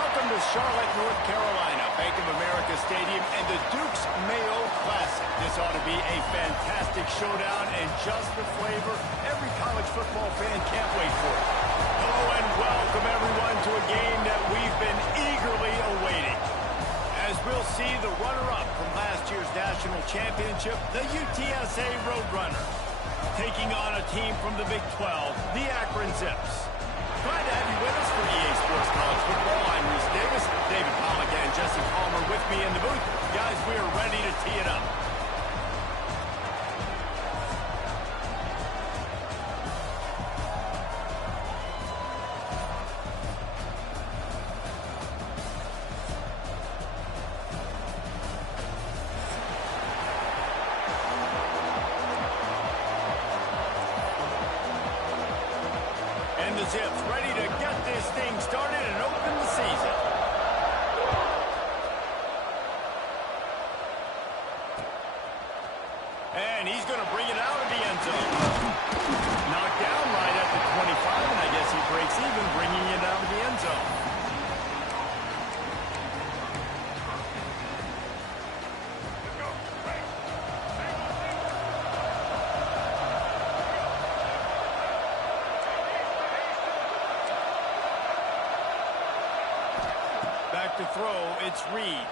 Welcome to Charlotte, North Carolina, Bank of America Stadium, and the Duke's Mayo Classic. This ought to be a fantastic showdown and just the flavor every college football fan can't wait for. Hello and welcome everyone to a game that we've been eagerly awaiting. As we'll see the runner-up from last year's national championship, the UTSA Roadrunners, taking on a team from the Big 12, the Akron Zips. Glad to have you with us for EA Sports College Football. I'm Reese Davis, David Pollack, and Jesse Palmer with me in the booth. Guys, we are ready to tee it up. And the Zips ready to get this thing started and open the season. And he's going to bring it out of the end zone. Knocked down right at the 25, and I guess he breaks even, bringing it out of the end zone. Back to throw, it's Reed.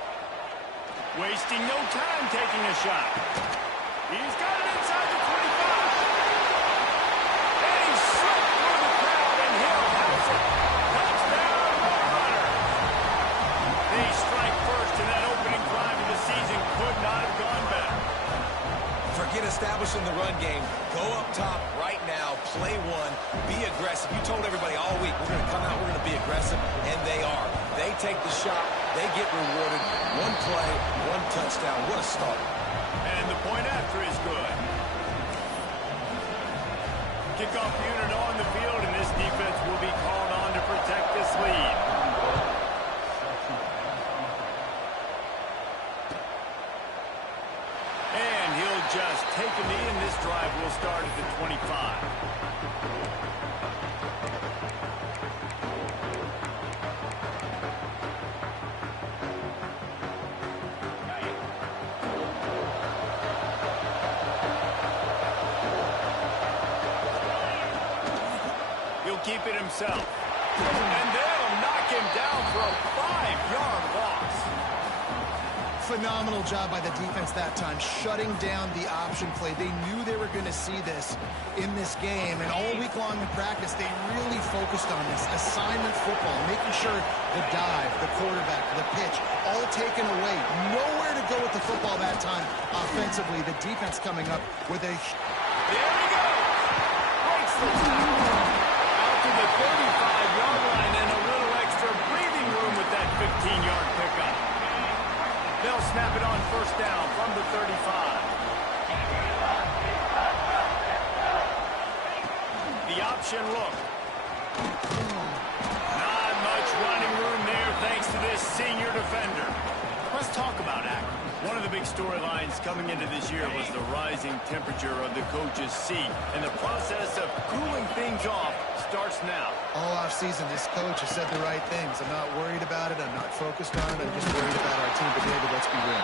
Wasting no time taking a shot. He's got it inside the 25. And he's slipped through the crowd, and he'll house it. Touchdown, Roadrunner. They strike first, and that opening drive of the season could not have gone better. Forget establishing the run game. Go up top right now. Play one. Be aggressive. You told everybody all week, we're going to come out, we're going to be aggressive, and they are. They take the shot. They get rewarded. One play, one touchdown. What a start. And the point after is good. Kickoff unit on the field, and this defense will be called on to protect this lead. And he'll just take a knee, and this drive will start at the 25. He'll keep it himself. And they'll knock him down for a 5-yard loss. Phenomenal job by the defense that time, shutting down the option play. They knew they were going to see this in this game, and all week long in practice, they really focused on this. Assignment football, making sure the dive, the quarterback, the pitch, all taken away. Nowhere to go with the football that time offensively. The defense coming up with a... There he goes! Breaks the tackle. Out to the 35-yard line, and a little extra breathing room with that 15-yard pickup. They'll snap it on first down from the 35. The option look. Not much running room there thanks to this senior defender. Let's talk about Akron. One of the big storylines coming into this year was the rising temperature of the coach's seat, and the process of cooling things off starts now. All offseason, this coach has said the right things. I'm not worried about it. I'm not focused on it. I'm just worried about our team. But David, let's be real.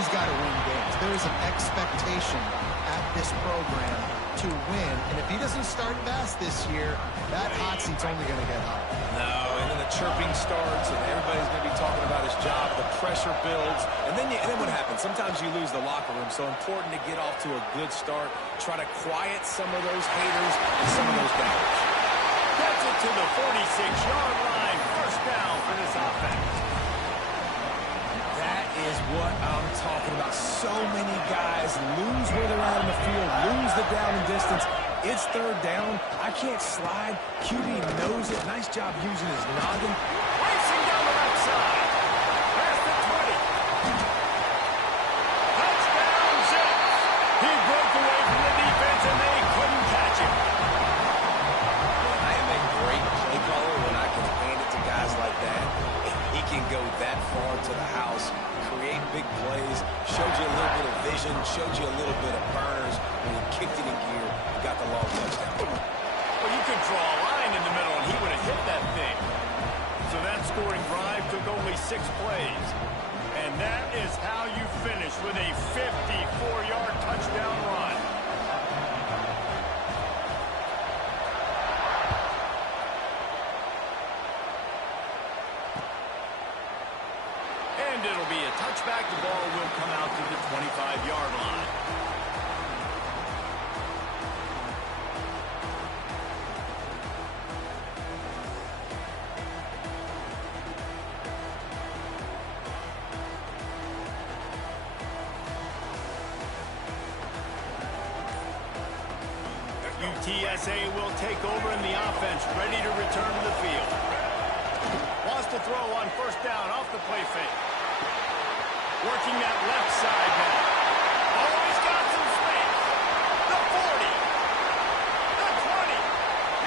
He's got to win games. There is an expectation at this program to win. And if he doesn't start fast this year, that hot seat's only going to get hot. No, and then the chirping starts, and everybody's going to be talking about his job. The pressure builds, and then what happens? Sometimes you lose the locker room. So important to get off to a good start. Try to quiet some of those haters and some of those doubters. Gets it to the 46-yard line. First down for this offense. That is what I'm talking about. So many guys lose where they're at in the field, lose the down and distance. It's third down. I can't slide. QB knows it. Nice job using his noggin. Racing down the left side. Past the 20. Touchdown, Zips. He broke away from the defense, and they couldn't catch him. I am a great play caller when I can hand it to guys like that. He can go that far to the house, create big plays, showed you a little bit of vision, showed you a little bit of burners. When he kicked it in gear, he got the long touchdown. Well, you could draw a line in the middle, and he would have hit that thing. So that scoring drive took only 6 plays. And that is how you finish with a 54-yard touchdown run. And it'll be a touchback. The ball will come out to the 25-yard line. UTSA will take over in the offense, ready to return to the field. Wants to throw on first down off the play fake. Working that left side now. Oh, he's got some space. The 40. The 20.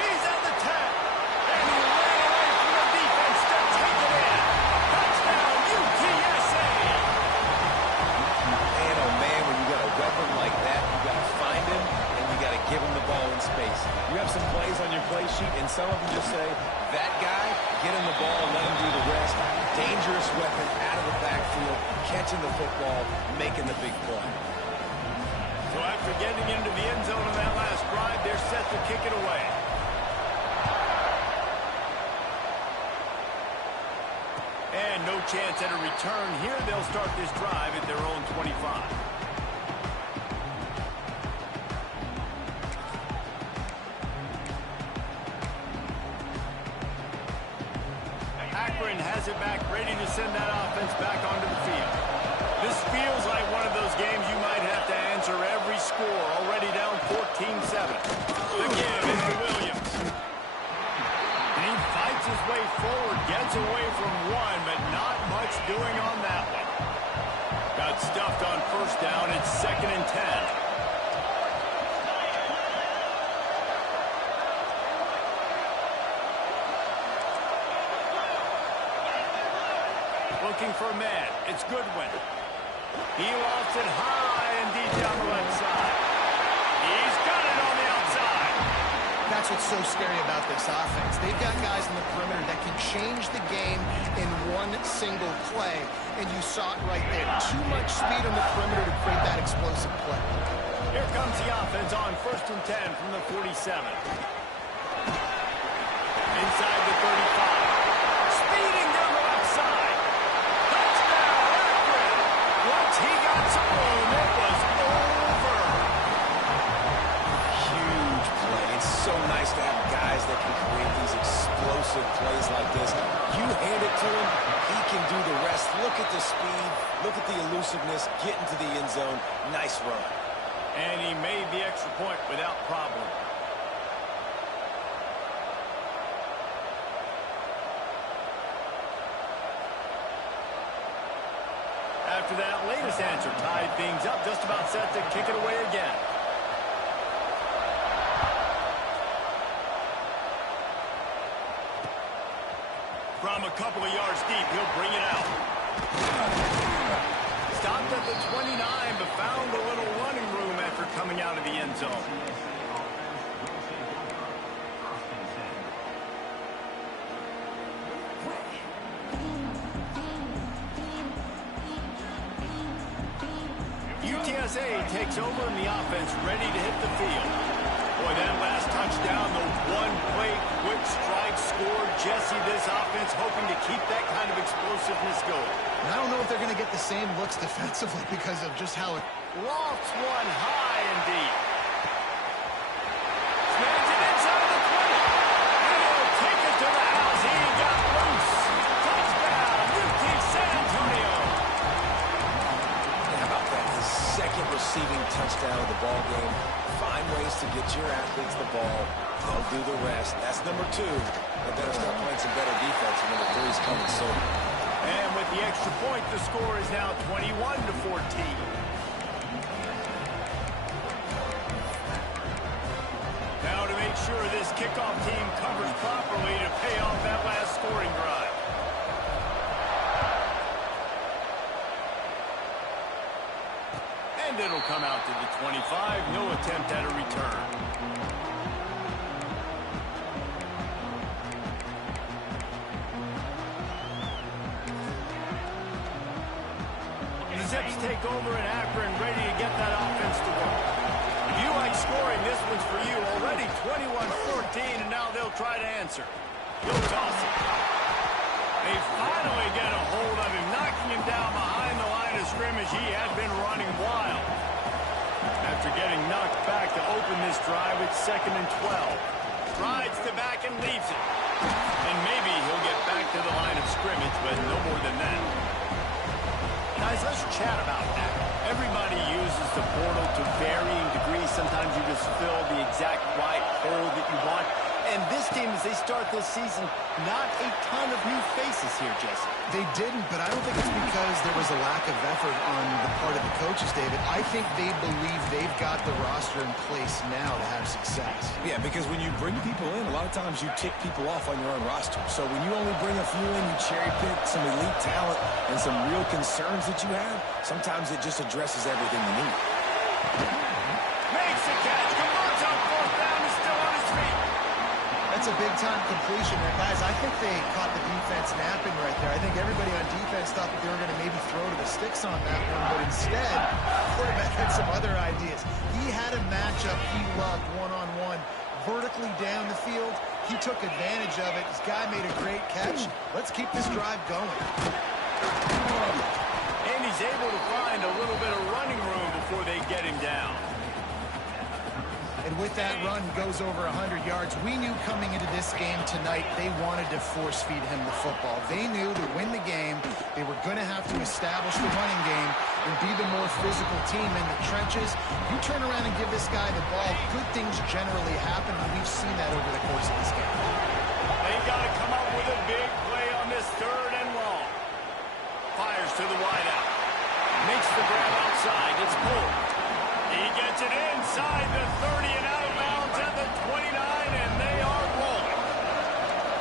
He's at the 10. And he ran away from the defense to take it in. Touchdown, UTSA. Man, oh man, when you got a weapon like that, you got to find him and you got to give him the ball in space. You have some plays on your play sheet, and some of them just say, that guy, get him the ball, let him do the rest. Dangerous weapon out of the backfield, catching the football, making the big play. So after getting into the end zone on that last drive, they're set to kick it away. And no chance at a return here. They'll start this drive at their own 25. Akron has it back, ready to send that offense back onto the field. This feels like one of those games you might have to answer every score. Already down 14-7. The give is to Williams. And he fights his way forward, gets away from one, but not much doing on that one. Got stuffed on first down. It's 2nd and 10. Looking for a man. It's Goodwin. He lofts it high and deep down the left side. He's got it on the outside. That's what's so scary about this offense. They've got guys in the perimeter that can change the game in one single play, and you saw it right there. Too much speed on the perimeter to create that explosive play. Here comes the offense on 1st and 10 from the 47. Inside the 35. Speeding down the left side. Touchdown, Akron. Once he got some room, it was over. Huge play. It's so nice to have guys that can create these explosive plays like this. You hand it to him, he can do the rest. Look at the speed. Look at the elusiveness. Get into the end zone. Nice run. And he made the extra point without problem. After that latest answer, tied things up, just about set to kick it away again. From a couple of yards deep, he'll bring it out. Stopped at the 29, but found a little running room after coming out of the end zone. UTSA takes over in the offense, ready to hit the field. Boy, that last touchdown, the one-play quick strike score. Jesse, this offense hoping to keep that kind of explosiveness going. And I don't know if they're going to get the same looks defensively because of just how it... Lofts one high and deep. Snags it inside the 20. And he'll take it to the house. He got loose. Touchdown, UT San Antonio. How about that? His second receiving touchdown of the ball game. Find ways to get your athletes the ball. They'll do the rest. That's number 2. They better start playing some better defense. And number 3 is coming soon. And with the extra point, the score is now 21-14. Now to make sure this kickoff team covers properly to pay off that last scoring drive. And it'll come out to the 25. No attempt at a return. Zips take over in Akron, ready to get that offense to work. If you like scoring, this one's for you. Already 21-14, and now they'll try to answer. He'll toss it. They finally get a hold of him, knocking him down behind the line of scrimmage. He had been running wild. After getting knocked back to open this drive, it's 2nd and 12. Rides to back and leaves it. And maybe he'll get back to the line of scrimmage, but no more than that. Guys, let's chat about that. Everybody uses the portal to varying degrees. Sometimes you just fill the exact right hole that you want. And this team, as they start this season, not a ton of new faces here, Jesse. They didn't, but I don't think it's because there was a lack of effort on the part of the coaches, David. I think they believe they've got the roster in place now to have success. Yeah, because when you bring people in, a lot of times you tick people off on your own roster. So when you only bring a few in, you cherry pick some elite talent and some real concerns that you have, sometimes it just addresses everything you need. Makes the catch, converts on 4th down, is still on his feet. That's a big-time completion there. Guys, I think they caught the defense napping right there. I think everybody on defense thought that they were going to maybe throw to the sticks on that one, but instead, quarterback had some other ideas. He had a matchup he loved one-on-one, vertically down the field. He took advantage of it. This guy made a great catch. Let's keep this drive going. And he's able to find a little bit of running room before they get him down. And with that run, goes over 100 yards. We knew coming into this game tonight, they wanted to force-feed him the football. They knew to win the game, they were going to have to establish the running game and be the more physical team in the trenches. You turn around and give this guy the ball, good things generally happen, and we've seen that over the course of this game. They got to come up with a big play on this 3rd and long. Fires to the wideout. Makes the grab outside. It's pulled. He gets it inside the 30 and out of bounds at the 29, and they are rolling.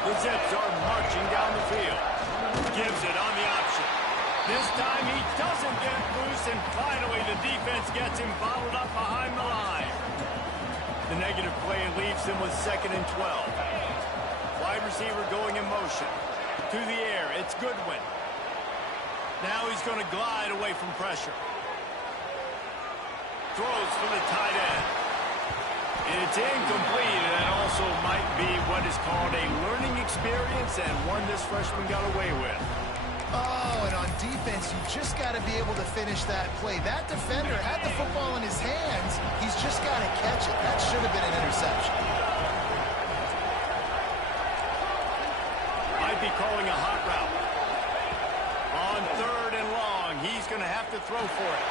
The Zips are marching down the field. Gives it on the option. This time he doesn't get loose, and finally the defense gets him bottled up behind the line. The negative play leaves him with 2nd and 12. Wide receiver going in motion. To the air, it's Goodwin. Now he's going to glide away from pressure. Throws for the tight end. It's incomplete, and that also might be what is called a learning experience, and one this freshman got away with. Oh, and on defense, you just got to be able to finish that play. That defender had the football in his hands. He's just got to catch it. That should have been an interception. Might be calling a hot route. On 3rd and long, he's going to have to throw for it.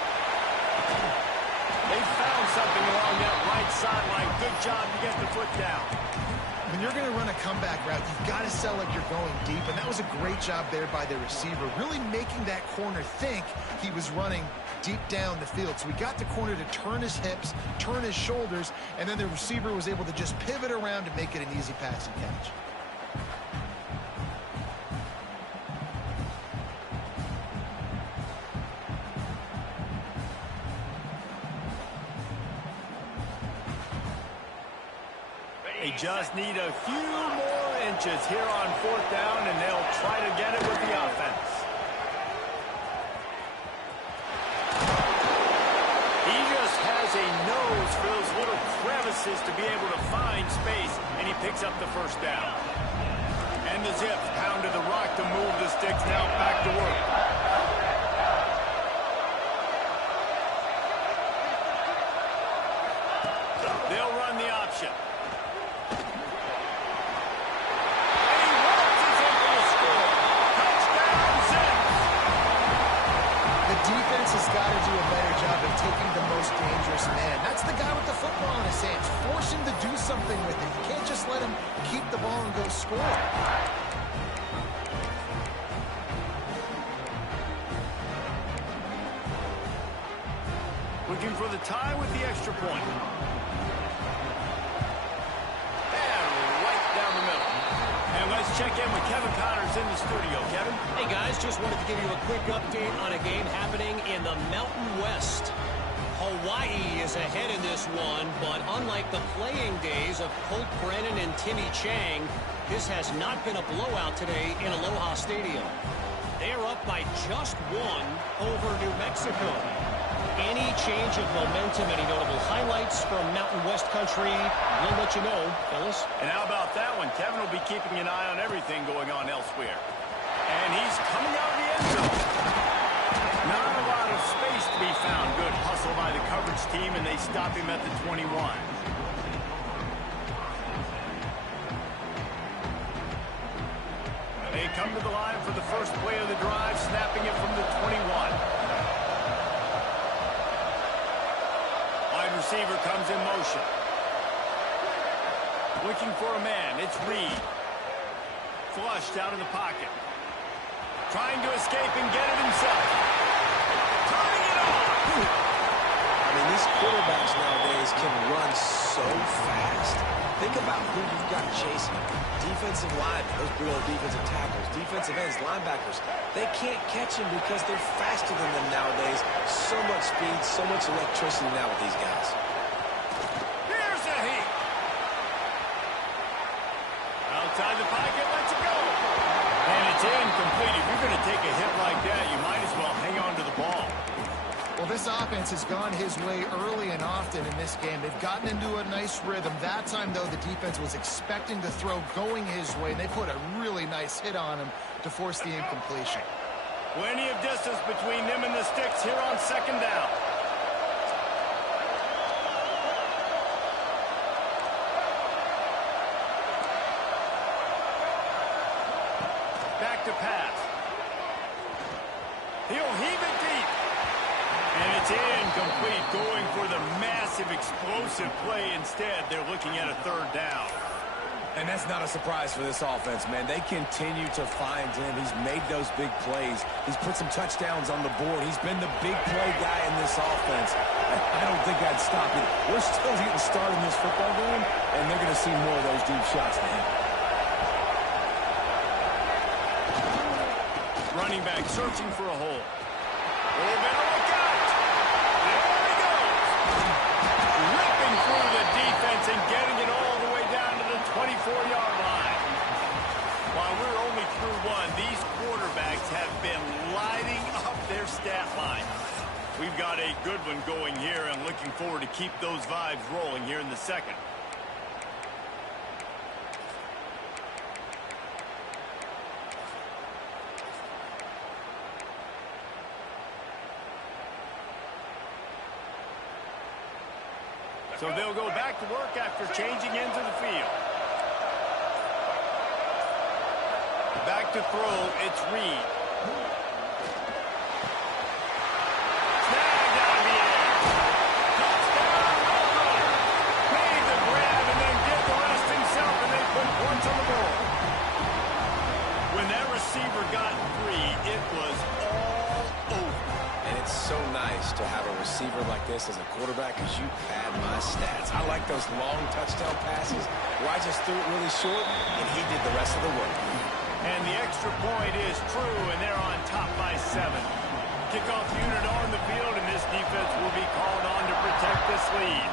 They found something along that right sideline. Good job to get the foot down. When you're going to run a comeback route, you've got to sell like you're going deep, and that was a great job there by the receiver, really making that corner think he was running deep down the field. So we got the corner to turn his hips, turn his shoulders, and then the receiver was able to just pivot around to make it an easy pass and catch. They just need a few more inches here on 4th down, and they'll try to get it with the offense. He just has a nose for those little crevices to be able to find space, and he picks up the 1st down. And the Zips pounded the rock to move the sticks. Now back to work. They'll run the option. Defense has got to do a better job of taking the most dangerous man. That's the guy with the football in his hands. Force him to do something with it. You can't just let him keep the ball and go score. Looking for the tie with the extra point. And right down the middle. And let's check in with Kevin Connors in the studio. Kevin? Hey, guys, just wanted to give you a quick update on a game happening in the Mountain West. Hawaii is ahead in this one, but unlike the playing days of Colt Brennan and Timmy Chang, this has not been a blowout today in Aloha Stadium. They are up by just one over New Mexico. Any change of momentum, any notable highlights from Mountain West Country, we'll let you know, fellas. And how about that one? Kevin will be keeping an eye on everything going on elsewhere. And he's coming out of the end zone. Not a lot of space to be found. Good hustle by the coverage team, and they stop him at the 21. They come to the line for the first play of the drive, snapping it from the 21. Wide receiver comes in motion. Looking for a man. It's Reed. Flushed out of the pocket. Trying to escape and get it himself. Turning it off. I mean, these quarterbacks nowadays can run so fast. Think about who you've got chasing. Defensive line, those big old defensive tackles, defensive ends, linebackers. They can't catch him because they're faster than them nowadays. So much speed, so much electricity now with these guys. Here's a heat. Outside the pocket, lets it go. And it's incomplete. If you're going to take a hit like that, you might as well hang on to the ball. Well, this offense has gone his way early and often in this game. They've gotten into a nice rhythm. That time, though, the defense was expecting the throw going his way, and they put a really nice hit on him to force the incompletion. Plenty of distance between them and the sticks here on second down. Back to pass. He'll heave it deep. And it's incomplete, going for the massive, explosive play instead. They're looking at a third down. And that's not a surprise for this offense, man. They continue to find him. He's made those big plays. He's put some touchdowns on the board. He's been the big play guy in this offense. I don't think I'd stop it. We're still getting started in this football game, and they're going to see more of those deep shots to him. Running back searching for a hole. Oh, better look out. There he goes. Ripping through the defense and getting it all the way down to the 24-yard line. While we're only through one, these quarterbacks have been lighting up their stat line. We've got a good one going here and looking forward to keep those vibes rolling here in the second. So they'll go back to work after changing into the field. Back to throw, it's Reed. Snagged out of the air. Touchdown, Akron. Made the grab and then did the rest himself, and they put points on the board. When that receiver got free, it was all over. And it's so nice to have a receiver like this as a quarterback because you pad my stats. I like those long touchdown passes where I just threw it really short and he did the rest of the work. And the extra point is true, and they're on top by 7. Kickoff unit on the field, and this defense will be called on to protect this lead.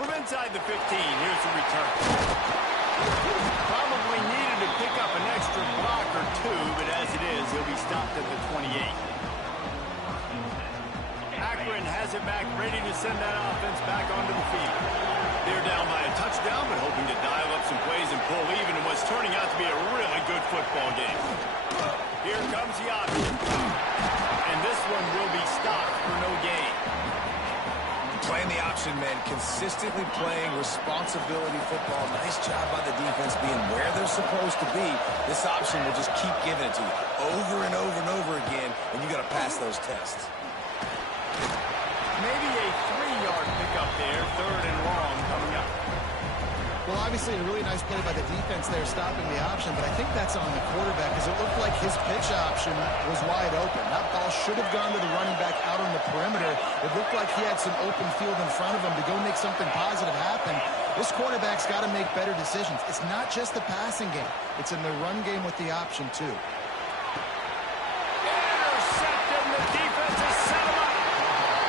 From inside the 15, here's the return. Probably needed to pick up an extra block or two, but as it is, he'll be stopped at the 28. Akron has it back, ready to send that offense back onto the field. They're down by a touchdown, but hoping to dial up some plays and pull even in what's turning out to be a really good football game. Here comes the option. And this one will be stopped for no gain. Playing the option, man, consistently playing responsibility football. Nice job by the defense being where they're supposed to be. This option will just keep giving it to you over and over and over again, and you got to pass those tests. Maybe a 3-yard pickup there, third and long coming up. Well, obviously a really nice play by the defense there stopping the option, but I think that's on the quarterback because it looked like his pitch option was wide open. That ball should have gone to the running back out on the perimeter. It looked like he had some open field in front of him to go make something positive happen. This quarterback's got to make better decisions. It's not just the passing game. It's in the run game with the option, too. Intercepted, and the defense has set him up.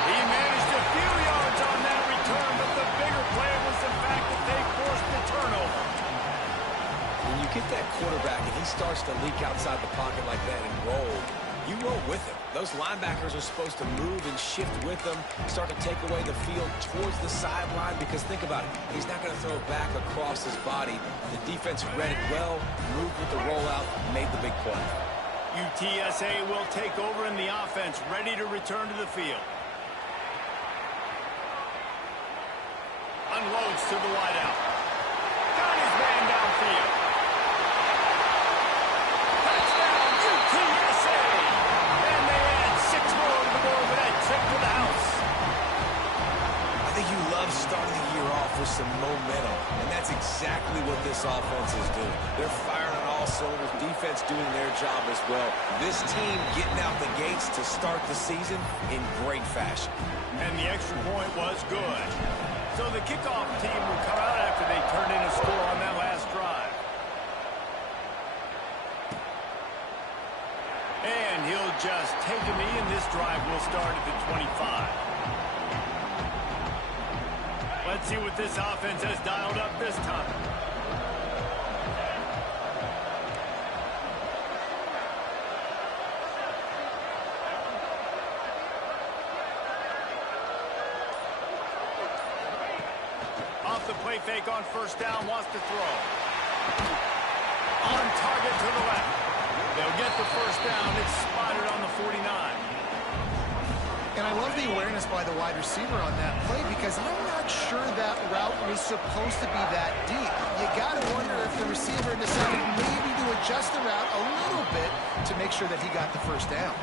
He managed a few yards on that return, but the bigger play was the fact that they forced the turnover. When you get that quarterback and he's starts to leak outside the pocket like that and roll, you roll with him. Those linebackers are supposed to move and shift with them, start to take away the field towards the sideline, because think about it. He's not going to throw it back across his body. The defense read it well, moved with the rollout, made the big play. UTSA will take over in the offense, ready to return to the field. Unloads to the wideout. Got his man downfield. Touchdown, UTSA! And they add 6 more to the board with that trip to the house. I think you love starting the year off with some momentum, and that's exactly what this offense is doing. They're firing on all cylinders, defense doing their job as well. This team getting out the gates to start the season in great fashion. And the extra point was good. So the kickoff team will come out after they turned in a score on that last drive. And he'll just take a knee, and this drive will start at the 25. Let's see what this offense has dialed up this time. The play fake on first down, wants to throw. On target to the left. They'll get the first down. It's spotted on the 49. And I love the awareness by the wide receiver on that play, because I'm not sure that route was supposed to be that deep. You got to wonder if the receiver decided maybe to adjust the route a little bit to make sure that he got the first down.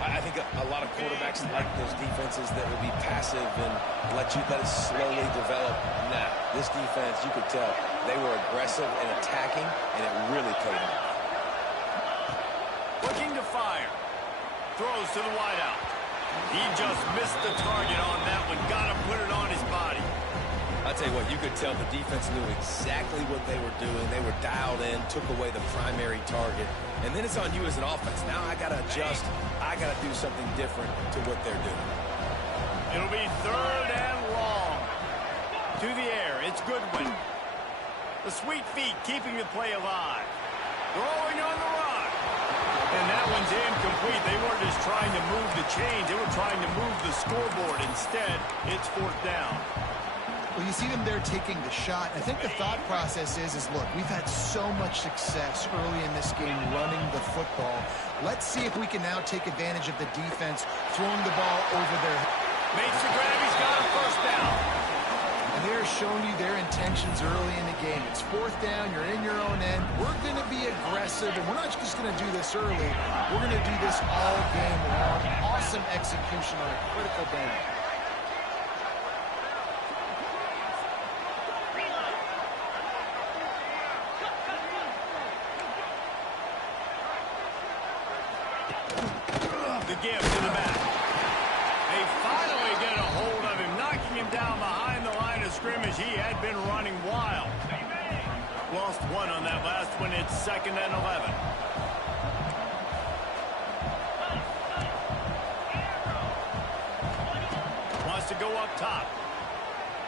I think a lot of quarterbacks like those defenses that will be passive and let it slowly develop. Nah, this defense, you could tell, they were aggressive and attacking, and it really paid off. Looking to fire. Throws to the wideout. He just missed the target on that one. Got to put it on his body. I'll tell you what, you could tell the defense knew exactly what they were doing. They were dialed in, took away the primary target. And then it's on you as an offense. Now I got to adjust. I got to do something different to what they're doing. It'll be 3rd and long. To the air, it's Goodwin. The sweet feet keeping the play alive. Throwing on the run. And that one's incomplete. They weren't just trying to move the chains. They were trying to move the scoreboard. Instead, it's 4th down. Well, you see them there taking the shot. I think the thought process is look, we've had so much success early in this game running the football. Let's see if we can now take advantage of the defense throwing the ball over their head. Makes the grab. He's got a first down. And they're showing you their intentions early in the game. It's 4th down. You're in your own end. We're going to be aggressive, and we're not just going to do this early. We're going to do this all game long. Awesome execution on a critical down. The give to the back. They finally get a hold of him, knocking him down behind the line of scrimmage. He had been running wild. Lost 1 on that last one. It's 2nd and 11. Wants to go up top.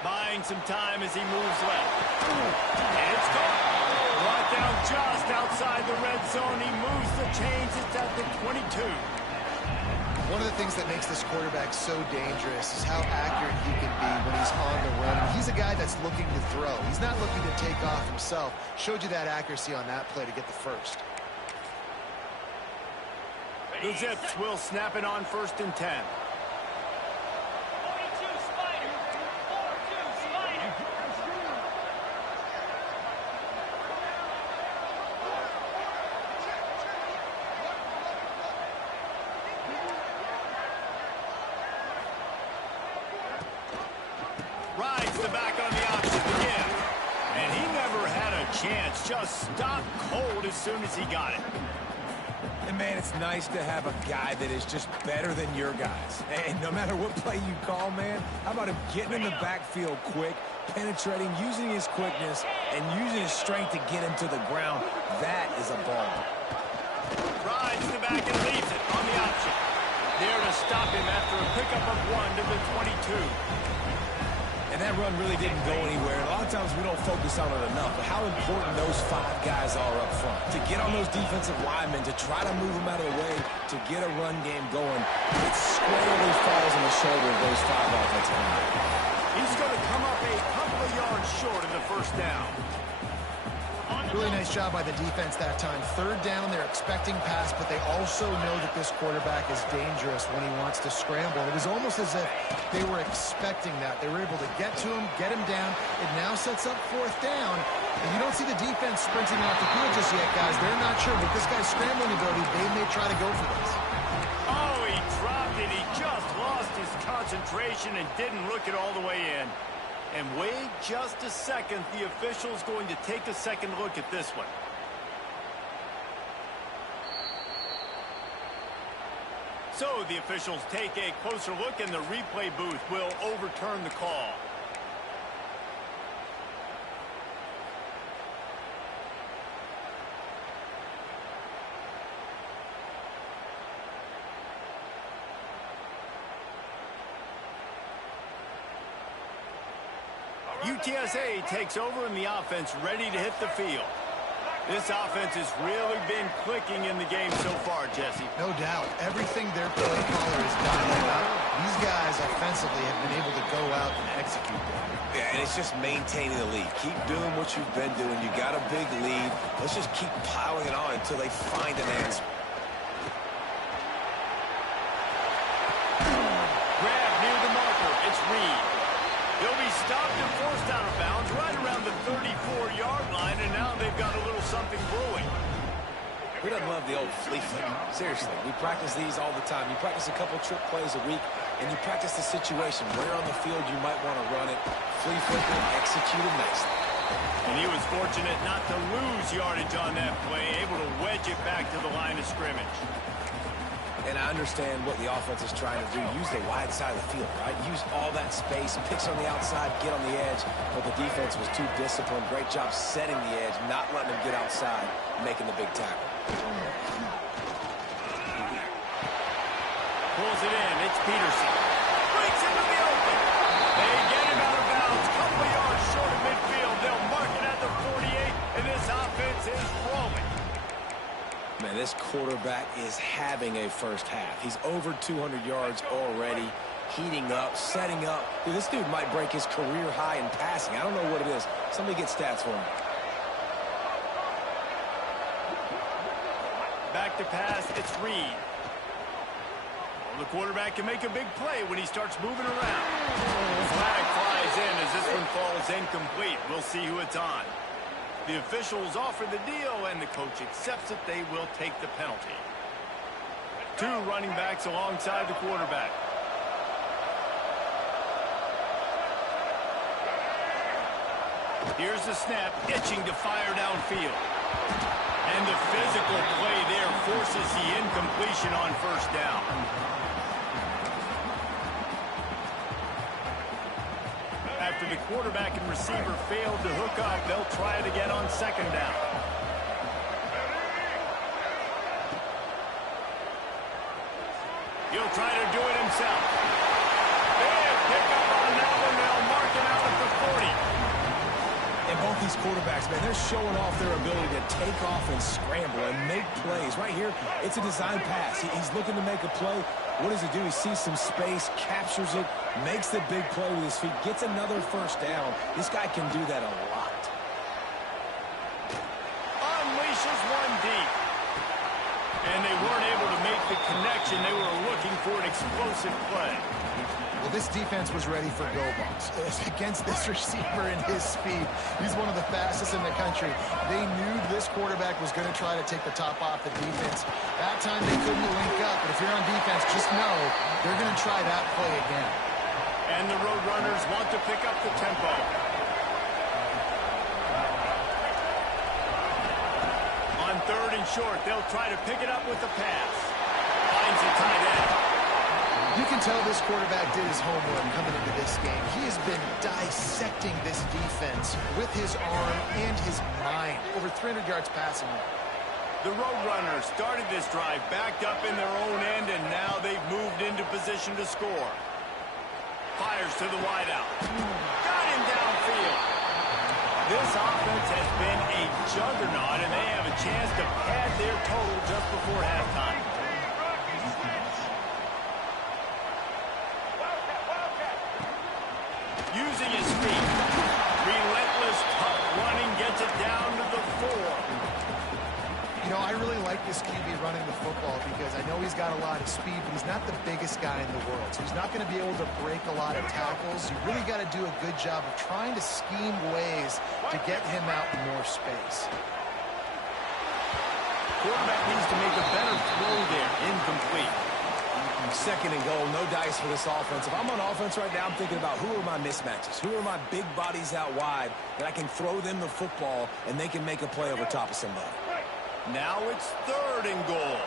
Buying some time as he moves left. And it's gone. Brought down just outside the red zone. He moves the chains. It's at the 22. One of the things that makes this quarterback so dangerous is how accurate he can be when he's on the run. And he's a guy that's looking to throw. He's not looking to take off himself. Showed you that accuracy on that play to get the first. The Zips will snap it on 1st and 10. Rides the back on the option again. And he never had a chance. Just stopped cold as soon as he got it. And, man, it's nice to have a guy that is just better than your guys. And no matter what play you call, man, how about him getting in the backfield quick, penetrating, using his quickness, and using his strength to get him to the ground? That is a ball. Rides the back and leaves it on the option. There to stop him after a pickup of 1 to the 22. And that run really didn't go anywhere. And a lot of times we don't focus on it enough, but how important those 5 guys are up front. To get on those defensive linemen, to try to move them out of the way, to get a run game going, it squarely falls on the shoulder of those 5 offensive linemen. He's going to come up a couple of yards short of the first down. Really nice job by the defense that time. 3rd down, they're expecting pass, but they also know that this quarterback is dangerous when he wants to scramble. It was almost as if they were expecting that. They were able to get to him, get him down. It now sets up 4th down. And you don't see the defense sprinting off the field just yet, guys. They're not sure. With this guy's scrambling ability, they may try to go for this. Oh, he dropped it. He just lost his concentration and didn't look it all the way in. And wait just a second. The official's going to take a second look at this one. So the officials take a closer look, and the replay booth will overturn the call. UTSA takes over, and the offense ready to hit the field. This offense has really been clicking in the game so far, Jesse. No doubt. Everything their play caller is dialing up. These guys offensively have been able to go out and execute them. Yeah, and it's just maintaining the lead. Keep doing what you've been doing. You got a big lead. Let's just keep piling it on until they find an answer. Grab near the marker. It's Reed. He'll be stopped and forced out of bounds right around the 34-yard line, and now they've got a little something brewing. Who doesn't love the old flea flick? Seriously, we practice these all the time. You practice a couple trick plays a week, and you practice the situation. Where on the field you might want to run it. Flea flicker executed nicely. And he was fortunate not to lose yardage on that play, able to wedge it back to the line of scrimmage. And I understand what the offense is trying to do. Use the wide side of the field, right? Use all that space, picks on the outside, get on the edge. But the defense was too disciplined. Great job setting the edge, not letting them get outside, making the big tackle. Pulls it in. It's Peterson. Breaks into the open. They get him out of bounds. Couple yards short of midfield. They'll mark it at the 48, and this offense is rolling. Man, this quarterback is having a first half. He's over 200 yards already, heating up, setting up. Dude, this dude might break his career high in passing. I don't know what it is. Somebody get stats for him. Back to pass, it's Reed. Well, the quarterback can make a big play when he starts moving around. Flag flies in as this one falls incomplete. We'll see who it's on. The officials offer the deal, and the coach accepts it. They will take the penalty. 2 running backs alongside the quarterback. Here's the snap, itching to fire downfield. And the physical play there forces the incompletion on first down. After the quarterback and receiver failed to hook up, they'll try it again on second down. He'll try to do it himself. Big pickup on that one. They'll mark him out at the 40. And both these quarterbacks, man, they're showing off their ability to take off and scramble and make plays. Right here, it's a design pass. He's looking to make a play. What does he do? He sees some space, captures it, makes the big play with his feet, gets another first down. This guy can do that a lot. Unleashes one deep. And they weren't able to make the connection. They were looking for an explosive play. Well, this defense was ready for go balls. Against this receiver and his speed, he's one of the fastest in the country. They knew this quarterback was going to try to take the top off the defense. That time they couldn't link up, but if you're on defense, just know they're going to try that play again. And the Roadrunners want to pick up the tempo. On 3rd and short, they'll try to pick it up with the pass. Finds the tight end. You can tell this quarterback did his homework coming into this game. He has been dissecting this defense with his arm and his mind. Over 300 yards passing. The Roadrunners started this drive backed up in their own end, and now they've moved into position to score. Fires to the wideout. Got him downfield. This offense has been a juggernaut, and they have a chance to pad their total just before halftime. Using his feet. Relentless, tough running gets it down to the 4. You know, I really like this QB running the football because I know he's got a lot of speed, but he's not the biggest guy in the world. So he's not going to be able to break a lot of tackles. You really got to do a good job of trying to scheme ways to get him out in more space. Quarterback needs to make a better throw there. Incomplete. Second and goal, no dice for this offense. If I'm on offense right now, I'm thinking about who are my mismatches? Who are my big bodies out wide that I can throw them the football and they can make a play over top of somebody? Now it's 3rd and goal.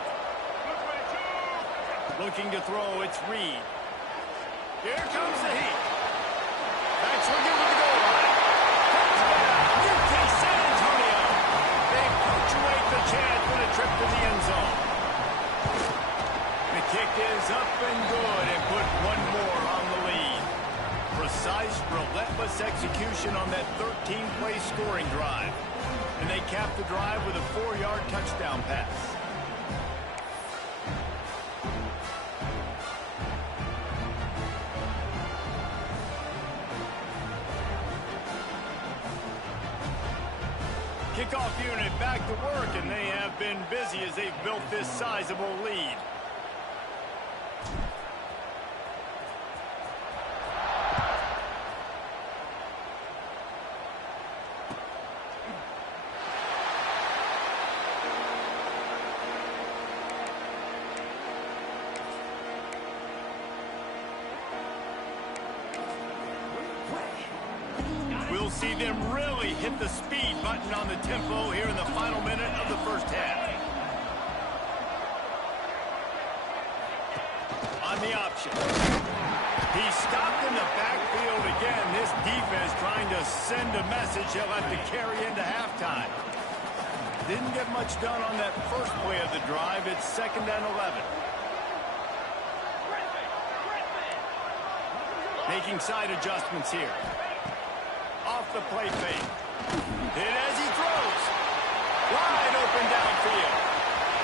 Looking to throw, it's Reed. Here comes the heat. That's looking to the goal line. Touchdown, UT San Antonio. They punctuate the chance for the trip to the end zone. The kick is up and good and put one more on the lead. Precise, relentless execution on that 13-play scoring drive. And they cap the drive with a 4-yard touchdown pass. Kickoff unit back to work, and they have been busy as they've built this sizable lead. We'll see them really hit the speed button on the tempo here in the final minute of the first half. On the option. He's stopped in the backfield again. This defense trying to send a message he'll have to carry into halftime. Didn't get much done on that first play of the drive. It's 2nd and 11. Making side adjustments here. Off the play fake. Hit as he throws. Wide open downfield.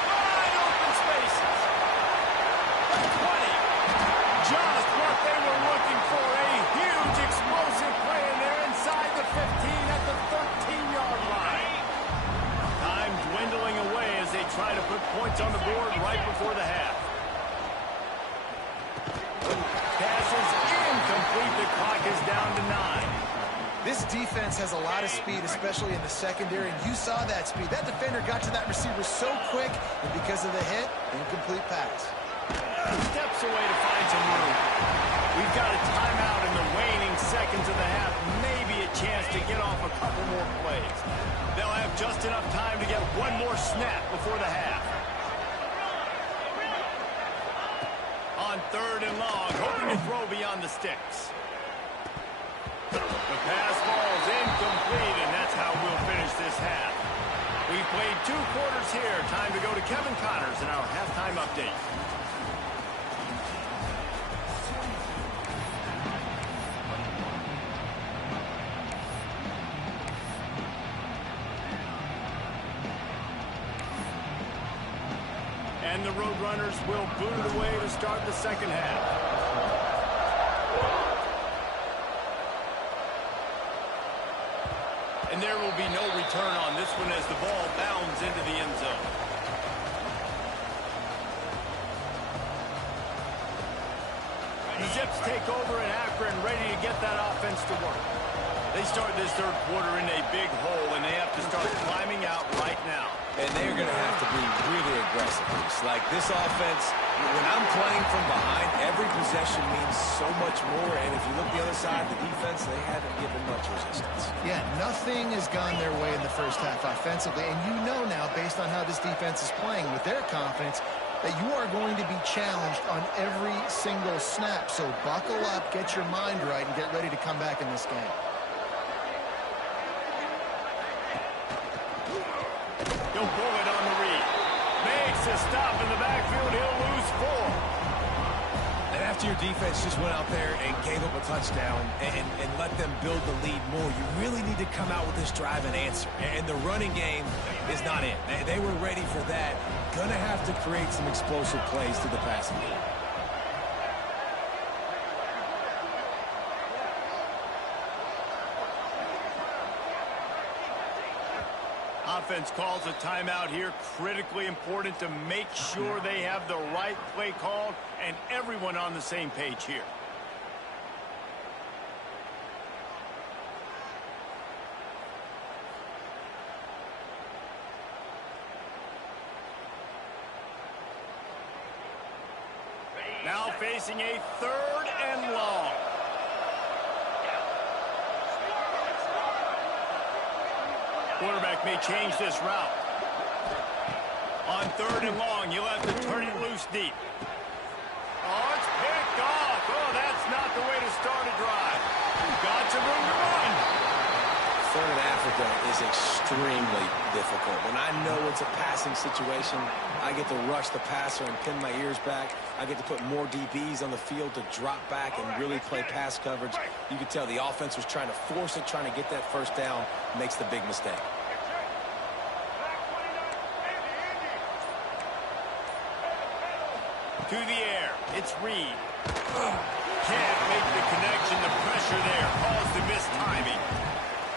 Wide open spaces. 20. Just what they were looking for. A huge explosive play, and they're inside the 15 at the 13-yard line. Time dwindling away as they try to put points on the board right before the half. Pass is incomplete. The clock is down to 9. This defense has a lot of speed, especially in the secondary, and you saw that speed. That defender got to that receiver so quick, and because of the hit, incomplete pass. Steps away to find some room. We've got a timeout in the waning seconds of the half. Maybe a chance to get off a couple more plays. They'll have just enough time to get one more snap before the half. On 3rd and long, hoping to throw beyond the sticks. The pass falls incomplete, and that's how we'll finish this half. We've played 2 quarters here. Time to go to Kevin Connors in our halftime update. And the Roadrunners will boot it away to start the second half. And there will be no return on this one as the ball bounds into the end zone. The Zips take over in Akron, ready to get that offense to work. They start this 3rd quarter in a big hole, and they have to start climbing out right now. And they're going to have to be really aggressive. It's like this offense, when I'm playing from behind, every possession means so much more. And if you look the other side, the defense, they haven't given much resistance. Yeah, nothing has gone their way in the first half offensively. And you know now, based on how this defense is playing with their confidence, that you are going to be challenged on every single snap. So buckle up, get your mind right, and get ready to come back in this game. He'll pull it on the read. Makes a stop in the backfield. He'll lose 4. They have After your defense just went out there and gave up a touchdown and let them build the lead more, you really need to come out with this drive and answer. And the running game is not it. They were ready for that. Gonna have to create some explosive plays to the passing game. Offense calls a timeout here. Critically important to make sure they have the right play called and everyone on the same page here. Now facing a 3rd and long. Quarterback may change this route. On 3rd and long, you'll have to turn it loose deep. Oh, it's picked off. Oh, that's not the way to start a drive. Got some room to run. 3rd in Africa is extremely difficult. When I know it's a passing situation, I get to rush the passer and pin my ears back. I get to put more DBs on the field to drop back and really play pass coverage. You could tell the offense was trying to force it, trying to get that first down, makes the big mistake. To the air, it's Reed. Can't make the connection. The pressure there caused the missed timing.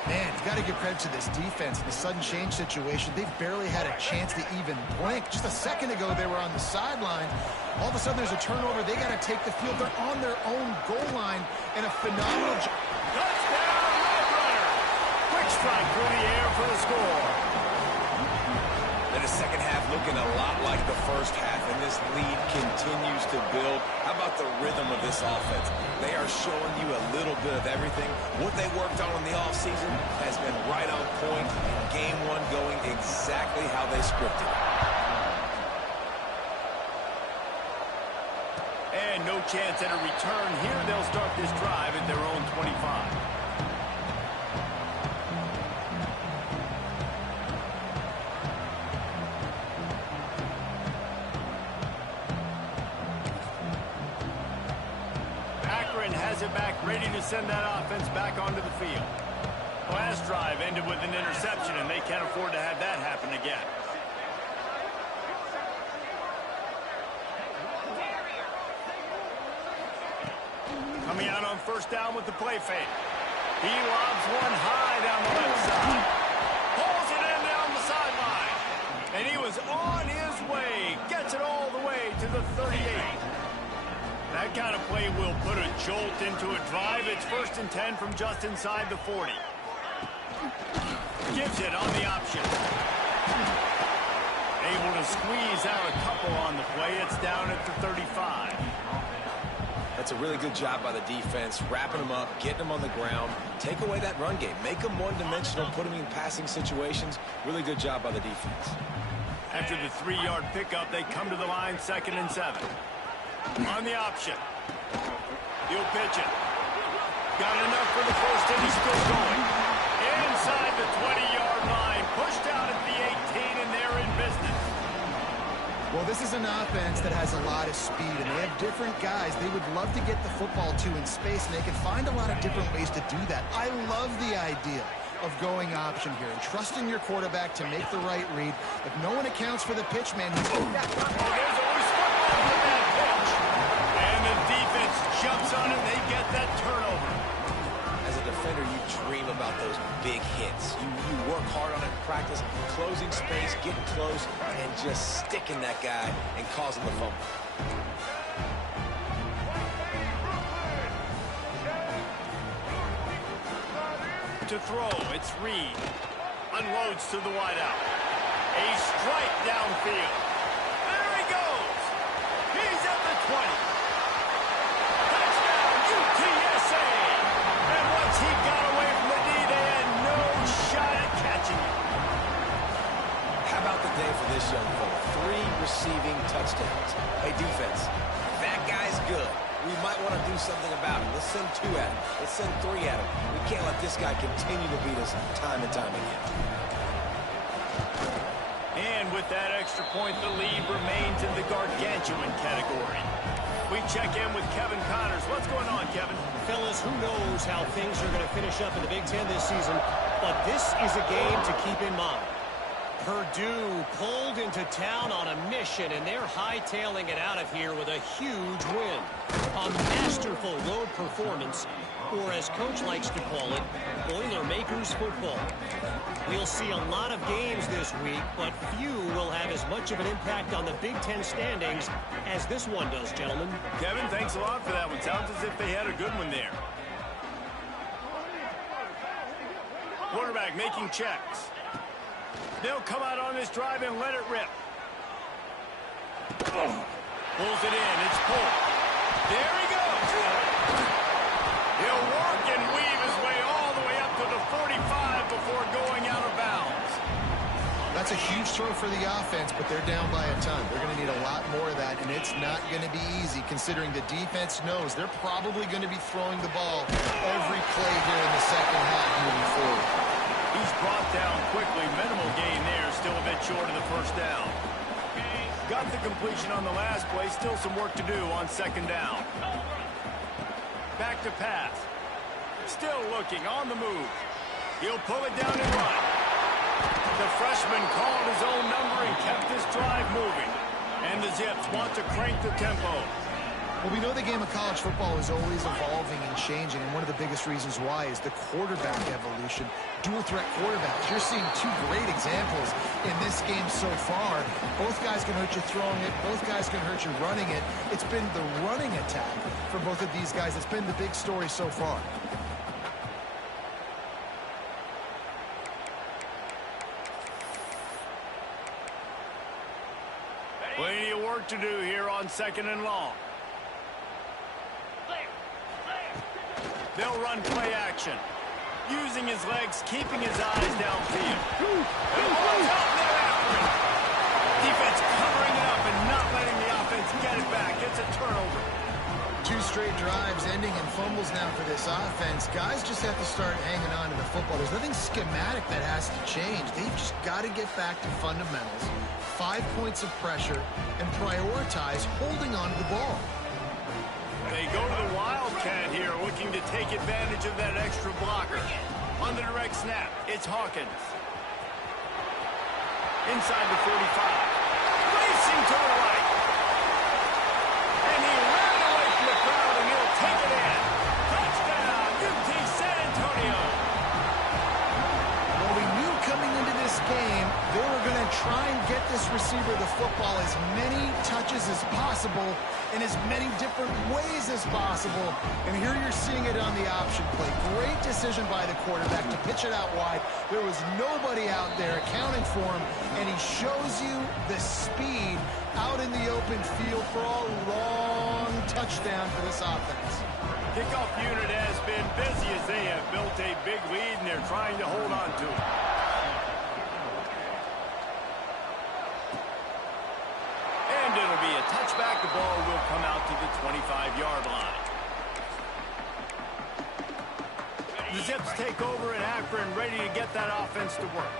Man, you got to give credit to this defense. In the sudden change situation, they've barely had a chance to even blink. Just a second ago, they were on the sideline. All of a sudden, there's a turnover. They got to take the field. They're on their own goal line, and a phenomenal Touchdown, Roadrunner! Quick strike through the air for the score. And the second half looking a lot like the first half, and this lead continues to build. How about the rhythm of this offense? They are showing you a little bit of everything. What they worked on in the offseason has been right on point. Game 1 going exactly how they scripted. And no chance at a return here. They'll start this drive at their own 25. Akron has it back, ready to send that offense back onto the field. Last drive ended with an interception, and they can't afford to have that happen again. Coming out on 1st down with the play fake. He lobs one high down the left side. Pulls it in down the sideline. And he was on his way. Gets it all the way to the 38. That kind of play will put a jolt into a drive. It's 1st and 10 from just inside the 40. Gives it on the option. Able to squeeze out a couple on the play. It's down at the 35. That's a really good job by the defense, wrapping them up, getting them on the ground, take away that run game, make them one-dimensional, put them in passing situations. Really good job by the defense. After the 3-yard pickup, they come to the line 2nd and 7. On the option. He'll pitch it. Got enough for the first, and he's still going. Inside the 20-yard line, pushed out at the 18, and they're in business. Well, this is an offense that has a lot of speed, and they have different guys they would love to get the football to in space, and they can find a lot of different ways to do that. I love the idea of going option here and trusting your quarterback to make the right read. If no one accounts for the pitch, man, he's there's always football with that pitch. And the defense jumps on it, and they get that turnover. As a defender, you dream about those big hits. You work hard on it in practice, closing space, getting close, and just sticking that guy and causing the fumble. To throw, it's Reed. Unloads to the wideout. A strike downfield. There he goes. He's at the 20. Touchdown, UTSA. And once he got away from the D, they had no shot at catching him. How about the day for this young fella? 3 receiving touchdowns. Hey, defense, that guy's good. We might want to do something about it. Let's send 2 at him. Let's send 3 at him. We can't let this guy continue to beat us time and time again. And with that extra point, the lead remains in the gargantuan category. We check in with Kevin Connors. What's going on, Kevin? Fellas, who knows how things are going to finish up in the Big Ten this season, but this is a game to keep in mind. Purdue pulled into town on a mission, and they're hightailing it out of here with a huge win. A masterful road performance, or as Coach likes to call it, Boilermakers football. We'll see a lot of games this week, but few will have as much of an impact on the Big Ten standings as this one does, gentlemen. Kevin, thanks a lot for that one. Sounds as if they had a good one there. Quarterback making checks. They'll come out on this drive and let it rip. Pulls it in. It's pulled. There he goes. He'll work and weave his way all the way up to the 45 before going out of bounds. That's a huge throw for the offense, but they're down by a ton. They're going to need a lot more of that, and it's not going to be easy considering the defense knows they're probably going to be throwing the ball every play here in the second half moving forward. He's brought down quickly. Minimal gain there. Still a bit short of the first down. Got the completion on the last play. Still some work to do on second down. Back to pass. Still looking on the move. He'll pull it down and run. The freshman called his own number and kept this drive moving. And the Zips want to crank the tempo. Well, we know the game of college football is always evolving and changing, and one of the biggest reasons why is the quarterback evolution. Dual threat quarterbacks. You're seeing two great examples in this game so far. Both guys can hurt you throwing it. Both guys can hurt you running it. It's been the running attack for both of these guys. It's been the big story so far. Plenty of work to do here on second and long. They'll run play action. Using his legs, keeping his eyes downfield. Defense covering it up and not letting the offense get it back. It's a turnover. Two straight drives ending in fumbles now for this offense. Guys just have to start hanging on to the football. There's nothing schematic that has to change. They've just got to get back to fundamentals, 5 points of pressure, and prioritize holding on to the ball. They go to the Wildcat here, looking to take advantage of that extra blocker. On the direct snap, it's Hawkins. Inside the 45. Racing to the right. And he ran away from the crowd, and he'll take it in. Touchdown, UT San Antonio. Well, we knew coming into this game they were going to try and get this receiver the football as many touches as possible in as many different ways as possible. And here you're seeing it on the option play. Great decision by the quarterback to pitch it out wide. There was nobody out there accounting for him, and he shows you the speed out in the open field for a long touchdown for this offense. Kickoff unit has been busy as they have built a big lead, and they're trying to hold on to it. And it'll be a touchback. The ball will come out to the 25-yard line. The Zips take over in Akron, ready to get that offense to work.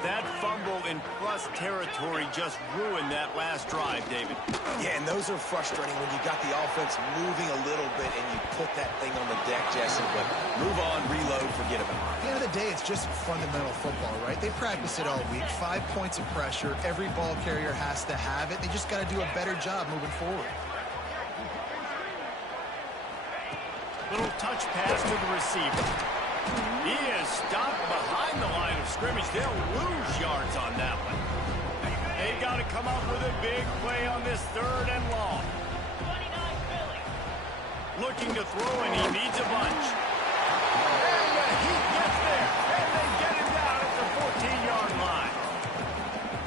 That fumble in plus territory just ruined that last drive, David. Yeah, and those are frustrating when you got the offense moving a little bit and you put that thing on the deck, Jesse. But move on, reload, forget about it. At the end of the day, it's just fundamental football, right? They practice it all week. 5 points of pressure. Every ball carrier has to have it. They just got to do a better job moving forward. Little touch pass to the receiver. He is stopped behind the line of scrimmage. They'll lose yards on that one. They've got to come up with a big play on this third and long. Looking to throw, and he needs a bunch. And he gets there, and they get him down at the 14-yard line.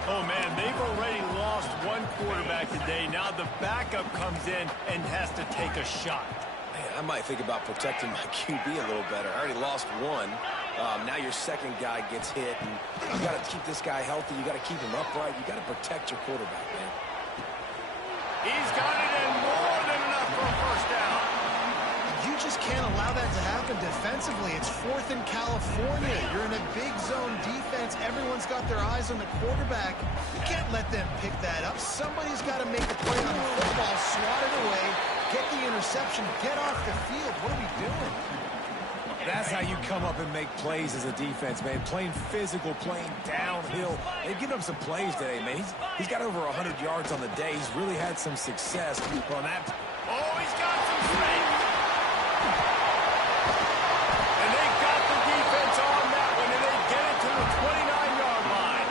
Oh, man, they've already lost one quarterback today. Now the backup comes in and has to take a shot. Man, I might think about protecting my QB a little better. I already lost one. Now your second guy gets hit, and you got to keep this guy healthy. You got to keep him upright. You got to protect your quarterback, man. He's got it in more than enough for a first down. You just can't allow that to happen defensively. It's 4th in California. You're in a big zone defense. Everyone's got their eyes on the quarterback. You can't let them pick that up. Somebody's got to make a play on the football, swat it away, get the interception, get off the field. What are we doing? That's how you come up and make plays as a defense, man. Playing physical, playing downhill. They've given up some plays today, man. He's got over 100 yards on the day. He's really had some success on that. Oh, he's got some strength. And they got the defense on that one, and they get it to the 29-yard line.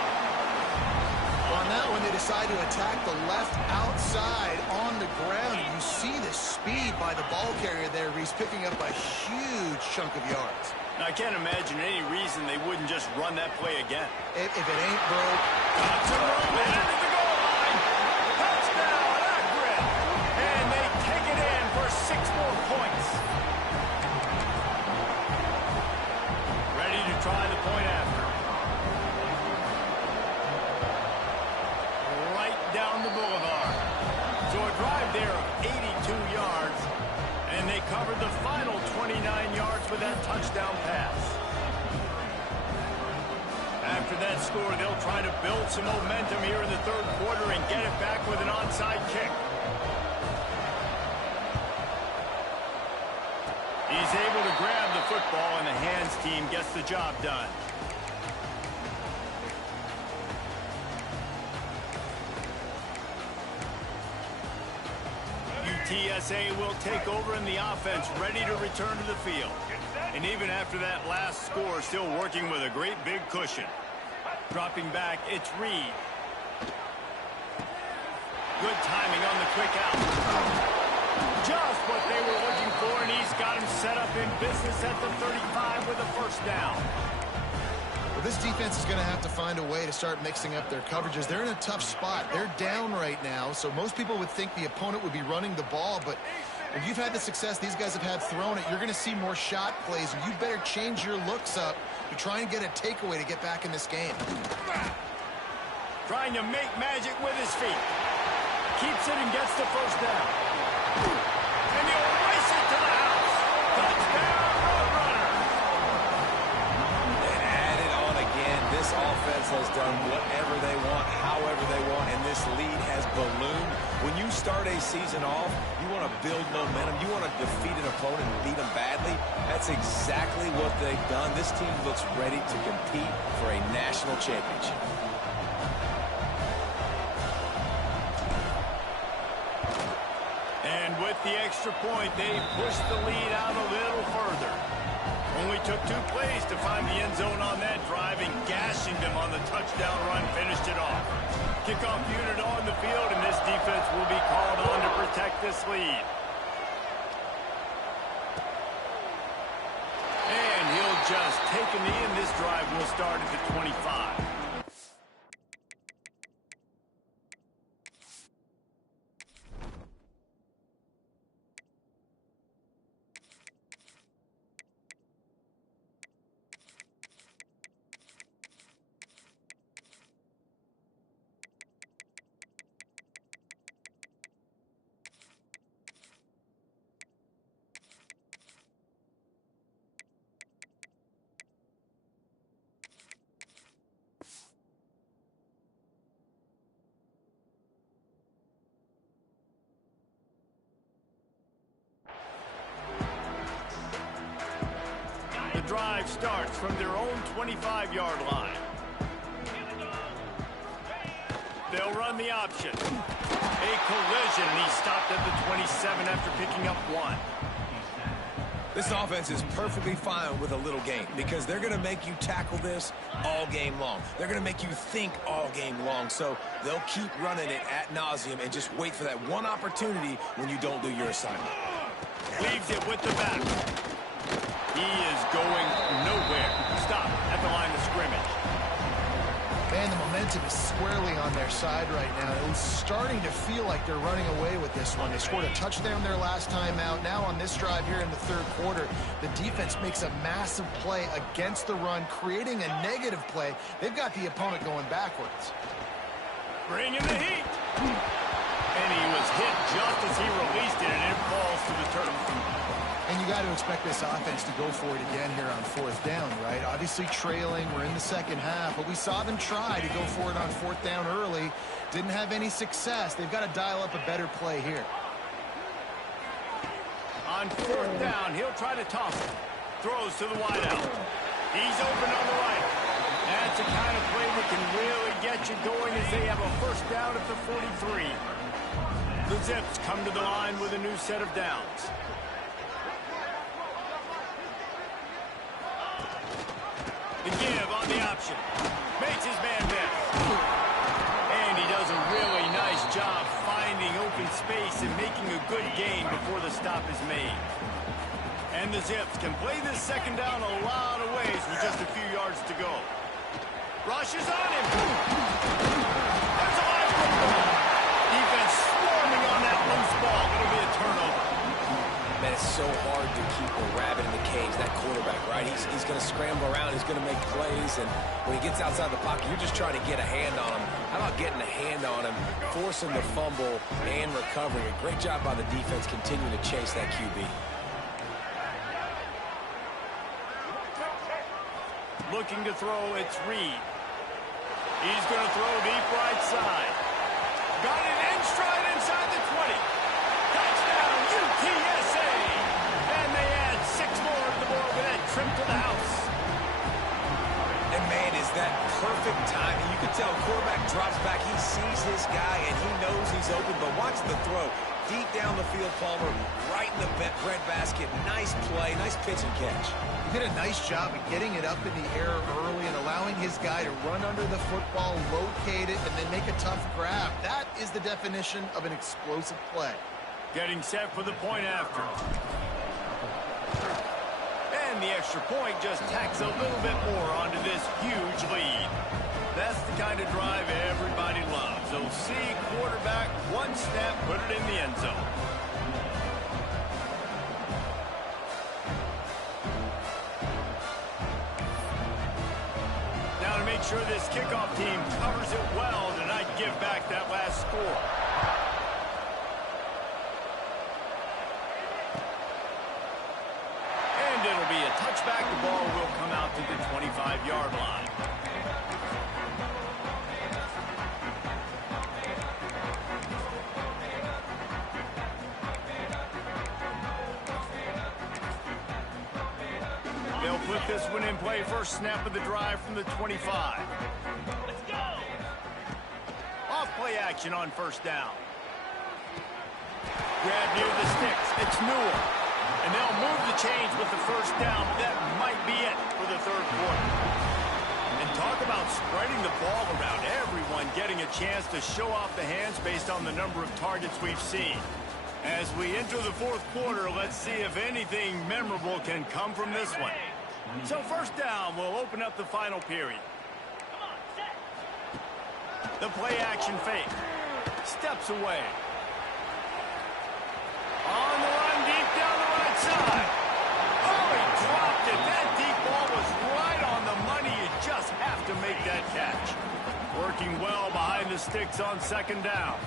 On that one, they decide to attack the left outside on the ground. You see the speed by the ball carrier there. He's picking up a huge chunk of yards. Now, I can't imagine any reason they wouldn't just run that play again. If it ain't broke, got to roll it into the goal line. Touchdown, Akron. And they take it in for 6 more points. Ready to try the point after. Right down the boulevard. So a drive there of 82 yards. And they covered the final 29 yards with that touchdown pass. After that score, they'll try to build some momentum here in the 3rd quarter and get it back with an onside kick. He's able to grab the football, and the hands team gets the job done. UTSA will take over in the offense, ready to return to the field. And even after that last score, still working with a great big cushion. Dropping back, it's Reed. Good timing on the quick out. Just what they were looking for, and he's got him set up in business at the 35 with a 1st down. Well, this defense is going to have to find a way to start mixing up their coverages. They're in a tough spot. They're down right now, so most people would think the opponent would be running the ball, but if you've had the success these guys have had throwing it, you're going to see more shot plays, and you better change your looks up to try and get a takeaway to get back in this game. Trying to make magic with his feet. Keeps it and gets the 1st down. And he'll race it to the house. Touchdown, Roadrunner. And add it on again. This offense has done whatever they want, however they want, and this lead has ballooned. When you start a season off, you want to build momentum. You want to defeat an opponent and beat them badly. That's exactly what they've done. This team looks ready to compete for a national championship. And with the extra point, they pushed the lead out a little further. Only took 2 plays to find the end zone on that drive, and gashing them on the touchdown run finished it off. Kickoff unit on the field, and this defense will be called on to protect this lead. And he'll just take a knee, and this drive will start at the 25. The drive starts from their own 25-yard line. They'll run the option. A collision, and he stopped at the 27 after picking up 1. This offense is perfectly fine with a little game because they're going to make you tackle this all game long. They're going to make you think all game long, so they'll keep running it ad nauseum and just wait for that one opportunity when you don't do your assignment. Leaves it with the back. He is going nowhere. Stop at the line of scrimmage. Man, the momentum is squarely on their side right now. It's starting to feel like they're running away with this one. They scored a touchdown their last time out. Now on this drive here in the 3rd quarter, the defense makes a massive play against the run, creating a negative play. They've got the opponent going backwards. Bringing the heat. And he was hit just as he released it, and it falls to the turf. And you got to expect this offense to go for it again here on fourth down, right? Obviously trailing. We're in the second half, but we saw them try to go for it on fourth down early. Didn't have any success. They've got to dial up a better play here. On fourth down, he'll try to toss it. Throws to the wideout. He's open on the right. That's the kind of play that can really get you going as they have a first down at the 43. The Zips come to the line with a new set of downs. The give on the option. Makes his man miss. And he does a really nice job finding open space and making a good gain before the stop is made. And the Zips can play this second down a lot of ways with just a few yards to go. Rushes on him. That's a live football. Defense swarming on that loose ball. It'll be a turnover. Man, it's so hard to keep a rabbit in the cage, that quarterback, right? He's going to scramble around, he's going to make plays, and when he gets outside the pocket, you're just trying to get a hand on him. How about getting a hand on him, forcing the fumble, and recovering? A great job by the defense continuing to chase that QB. Looking to throw, it's Reed. He's going to throw deep right side. Got it in stride inside the 20. Touchdown, UTSA! And they add 6 more to the board with that trip to the house. And man, is that perfect timing. You can tell quarterback drops back. He sees his guy, and he knows he's open. But watch the throw. Deep down the field, Palmer, right in the breadbasket. Nice play, nice pitch and catch. He did a nice job of getting it up in the air early and allowing his guy to run under the football, locate it, and then make a tough grab. That is the definition of an explosive play. Getting set for the point after. And the extra point just tacks a little bit more onto this huge lead. That's the kind of drive everybody loves. OC quarterback, one snap, put it in the end zone. Now to make sure this kickoff team covers it well to not give back that last score. And it'll be a touchback. The ball will come out to the 25-yard line. They'll put this one in play. First snap of the drive from the 25. Let's go! Off play action on first down. Grab near the sticks. It's Newell. And they'll move the chains with the first down. That might be it for the third quarter. And talk about spreading the ball around. Everyone getting a chance to show off the hands based on the number of targets we've seen. As we enter the fourth quarter, let's see if anything memorable can come from this one. So first down will open up the final period. The play action fake. Steps away. On the run, deep down the right side. Oh, he dropped it. That deep ball was right on the money. You just have to make that catch. Working well behind the sticks on second down.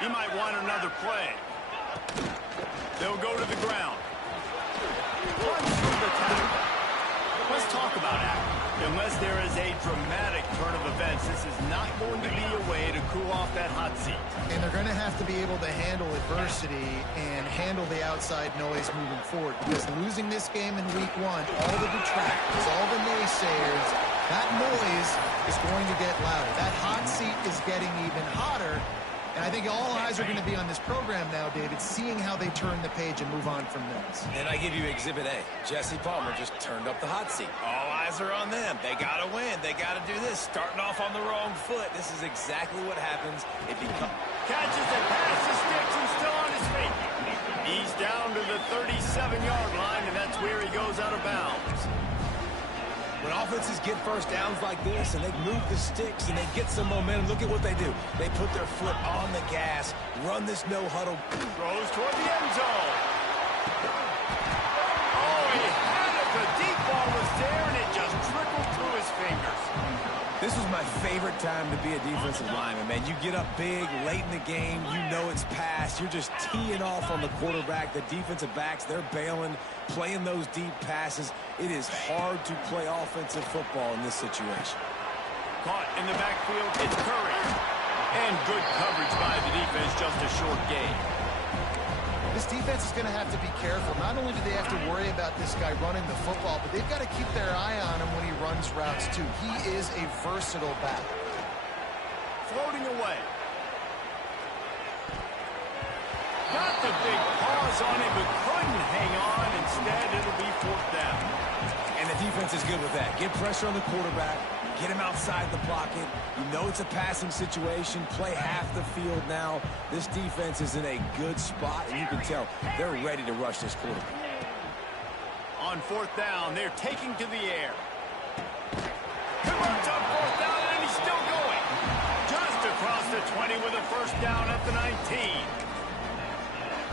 He might want another play. They'll go to the ground. Run through the tackle. Let's talk about Akron. Unless there is a dramatic turn of events, this is not going to be a way to cool off that hot seat. And they're going to have to be able to handle adversity and handle the outside noise moving forward. Because losing this game in week 1, all the detractors, all the naysayers, that noise is going to get louder. That hot seat is getting even hotter. And I think all eyes are going to be on this program now, David, seeing how they turn the page and move on from this. And I give you Exhibit A. Jesse Palmer just turned up the hot seat. All eyes are on them. They got to win. They got to do this. Starting off on the wrong foot. This is exactly what happens if he catches it past the sticks and still on his feet. He's down to the 37-yard line, and that's where he goes out of bounds. When offenses get first downs like this and they move the sticks and they get some momentum, look at what they do. They put their foot on the gas, run this no-huddle. Throws toward the end zone. Oh, he had it. The deep ball was there, and it just trickled through his fingers. This is my favorite time to be a defensive lineman, man. You get up big, late in the game, you know it's past. You're just teeing off on the quarterback. The defensive backs, they're bailing, playing those deep passes. It is hard to play offensive football in this situation. Caught in the backfield, it's Curry. And good coverage by the defense, just a short gain. This defense is going to have to be careful. Not only do they have to worry about this guy running the football, but they've got to keep their eye on him when he runs routes, too. He is a versatile back. Floating away. Got the big paws on him, but couldn't hang on. Instead, it'll be fourth down. And the defense is good with that. Get pressure on the quarterback. Get him outside the pocket. You know it's a passing situation. Play half the field now. This defense is in a good spot, and you can tell they're ready to rush this quarterback. On fourth down, they're taking to the air. Converts on fourth down, and he's still going. Just across the 20 with a first down at the 19.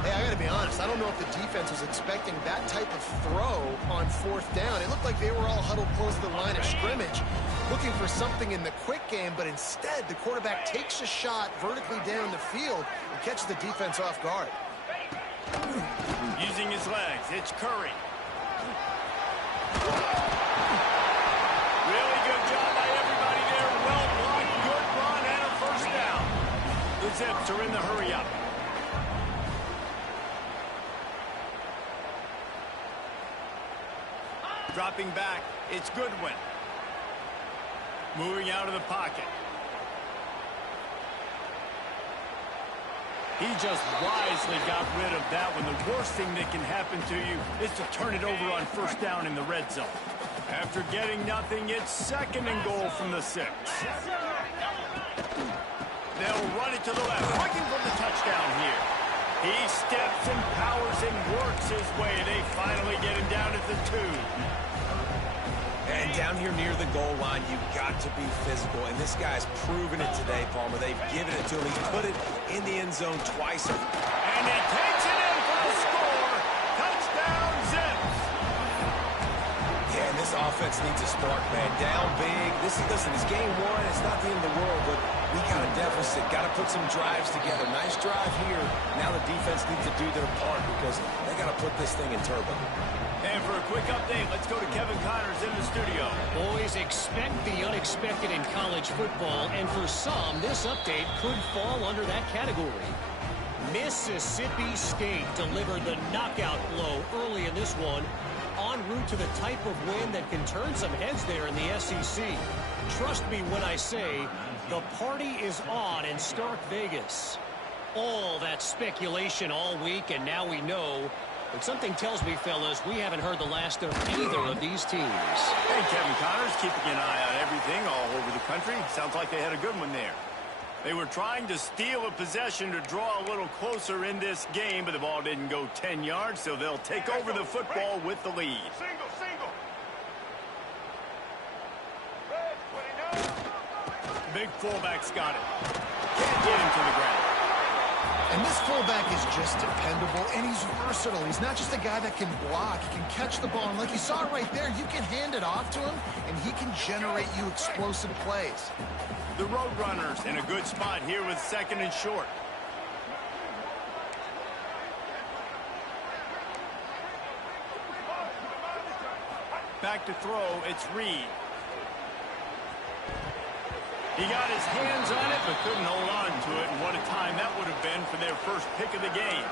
Hey, I got to be honest. I don't know if the defense was expecting that type of throw on fourth down. It looked like they were all huddled close to the line of scrimmage, looking for something in the quick game, but instead the quarterback takes a shot vertically down the field and catches the defense off guard. Using his legs, it's Curry. Really good job by everybody there. Well blocked, good run, and a first down. The Zips are in the hurry-up. Dropping back, it's Goodwin. Moving out of the pocket. He just wisely got rid of that one. The worst thing that can happen to you is to turn it over on first down in the red zone. After getting nothing, it's second and goal from the 6. They'll run it to the left, looking for the touchdown here. He steps and powers and works his way. They finally get him down at the 2. And down here near the goal line, you've got to be physical. And this guy's proven it today, Palmer. They've given it to him. He's put it in the end zone twice. And he takes it in for the score. Touchdown, Zips. Yeah, and this offense needs a spark, man. Down big. Listen, it's game one. It's not the end of the world, but we got a deficit. Got to put some drives together. Nice drive here. Now the defense needs to do their part because they got to put this thing in turbo. And for a quick update, let's go to Kevin Connors in the studio. Boys, expect the unexpected in college football, and for some, this update could fall under that category. Mississippi State delivered the knockout blow early in this one, en route to the type of win that can turn some heads there in the SEC. Trust me when I say the party is on in Stark Vegas. All that speculation all week, and now we know. But something tells me, fellas, we haven't heard the last of either of these teams. Hey, Kevin Connors, keeping an eye on everything all over the country. Sounds like they had a good one there. They were trying to steal a possession to draw a little closer in this game, but the ball didn't go 10 yards, so they'll take over the football with the lead. Single. Big fullback's got it. Can't get him to the ground. And this fullback is just dependable, and he's versatile. He's not just a guy that can block. He can catch the ball, and like you saw right there, you can hand it off to him, and he can generate you explosive plays. The Roadrunners in a good spot here with second and short. Back to throw, it's Reed. He got his hands on it, but couldn't hold on to it. And what a time that would have been for their first pick of the game.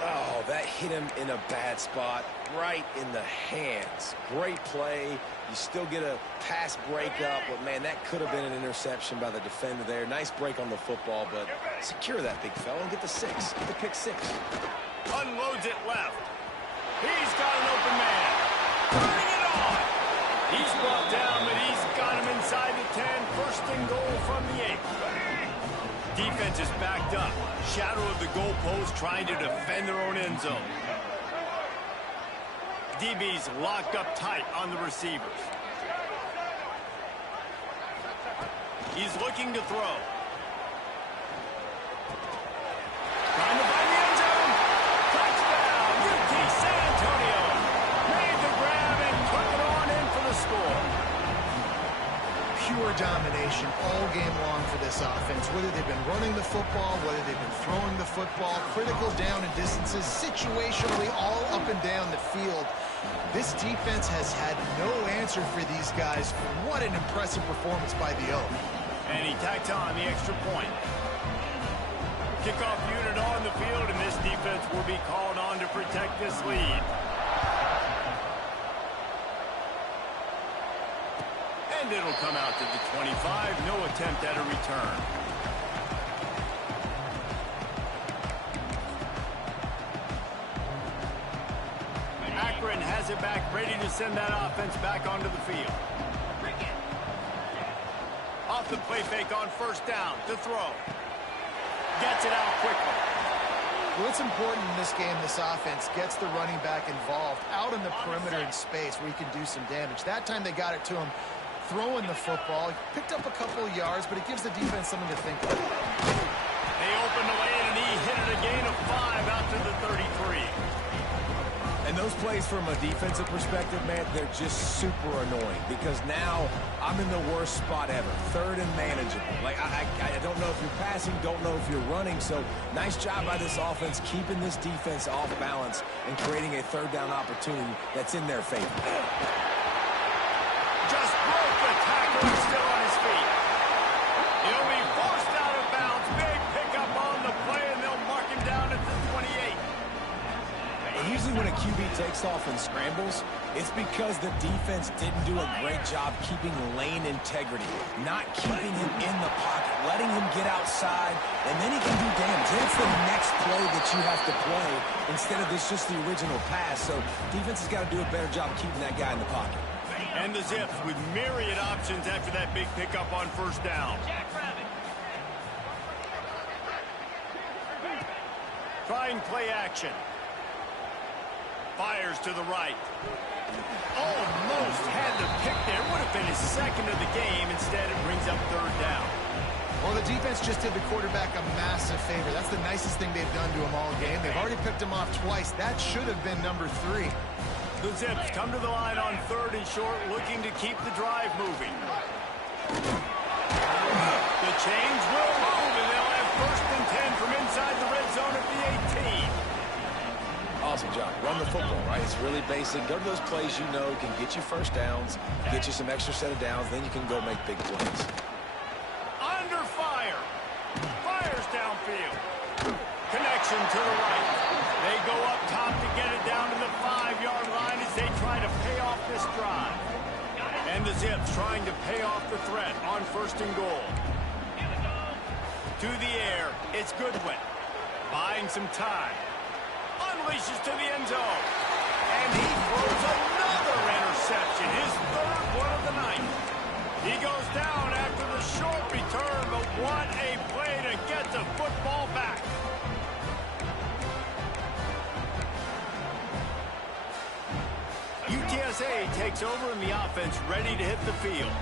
Oh, that hit him in a bad spot, right in the hands. Great play. You still get a pass breakup, but, man, that could have been an interception by the defender there. Nice break on the football, but secure that big fella and get the 6. Get the pick 6. Unloads it left. He's got an open man. Turning it on. He's brought down, but he's got him inside the 10. First and goal from the 8. Defense is backed up. Shadow of the goalpost trying to defend their own end zone. DB's locked up tight on the receivers. He's looking to throw. Trying to find the end zone. Touchdown, UT San Antonio. Made the grab and took it on in for the score. Pure domination all game long for this offense. Whether they've been running the football, whether they've been throwing the football, critical down and distances, situationally all up and down the field. This defense has had no answer for these guys. What an impressive performance by the O. And he tacks on the extra point. Kickoff unit on the field, and this defense will be called on to protect this lead. And it'll come out to the 25. No attempt at a return. Akron has it back, ready to send that offense back onto the field. Off the play fake on first down to throw. Gets it out quickly. Well, it's important in this game, this offense gets the running back involved out in the perimeter in space where he can do some damage. That time they got it to him throwing the football. He picked up a couple of yards, but it gives the defense something to think about. They opened the lane, and he hit it a gain of 5 out to the 33. And those plays from a defensive perspective, man, they're just super annoying because now I'm in the worst spot ever. Third and manageable. Like, I don't know if you're passing, don't know if you're running. So nice job by this offense keeping this defense off balance and creating a third down opportunity that's in their favor. Just broke the tackle and still on his feet. He'll be forced out of bounds. Big pickup on the play, and they'll mark him down at the 28. Usually when a QB takes off and scrambles, it's because the defense didn't do a great job keeping lane integrity, not keeping him in the pocket, letting him get outside, and then he can do damage. Then it's the next play that you have to play instead of this just the original pass. So defense has got to do a better job keeping that guy in the pocket. And the Zips with myriad options after that big pickup on first down. Trying play action. Fires to the right. Almost had the pick there. Would have been his second of the game. Instead, it brings up third down. Well, the defense just did the quarterback a massive favor. That's the nicest thing they've done to him all game. They've already picked him off twice. That should have been number 3. The Zips come to the line on third and short, looking to keep the drive moving. The chains will move, and they'll have first and 10 from inside the red zone at the 18. Awesome job. Run the football, right? It's really basic. Go to those plays you know can get you first downs, get you some extra set of downs, then you can go make big plays. Under fire. Fires downfield. Connection to the right. They go up top to get it down to the 5-yard line as they try to pay off this drive. And the Zips trying to pay off the threat on first and goal. To the air, it's Goodwin. Buying some time. Unleashes to the end zone. And he throws another interception. His third one of the night. He goes down after the short return, but what a play to get the football back. UTSA takes over in the offense, ready to hit the field.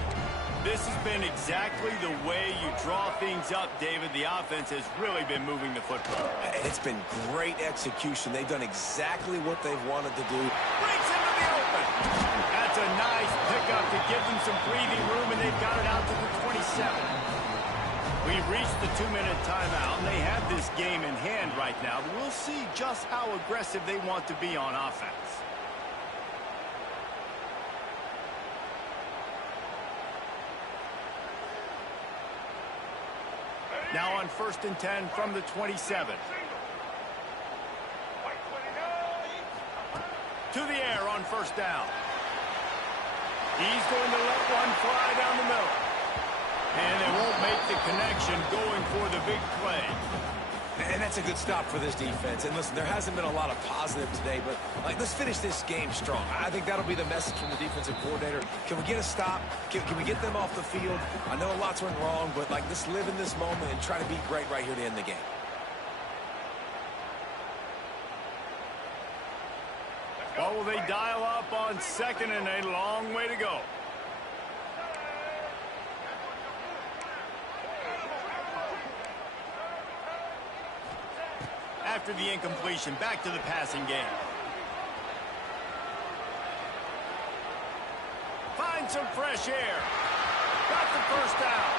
This has been exactly the way you draw things up, David. The offense has really been moving the football. And it's been great execution. They've done exactly what they've wanted to do. Breaks into the open. That's a nice pickup to give them some breathing room, and they've got it out to the 27. We've reached the 2-minute timeout, and they have this game in hand right now. But we'll see just how aggressive they want to be on offense. Now on first and 10 from the 27. To the air on first down. He's going to let one fly down the middle. And they won't make the connection going for the big play. And that's a good stop for this defense. And listen, there hasn't been a lot of positive today, but let's finish this game strong. I think that'll be the message from the defensive coordinator. Can we get a stop? Can we get them off the field? I know lots went wrong, but let's live in this moment and try to be great right here to end the game. Well, will they dial up on second and a long way to go? After the incompletion, back to the passing game. Find some fresh air. Got the first down.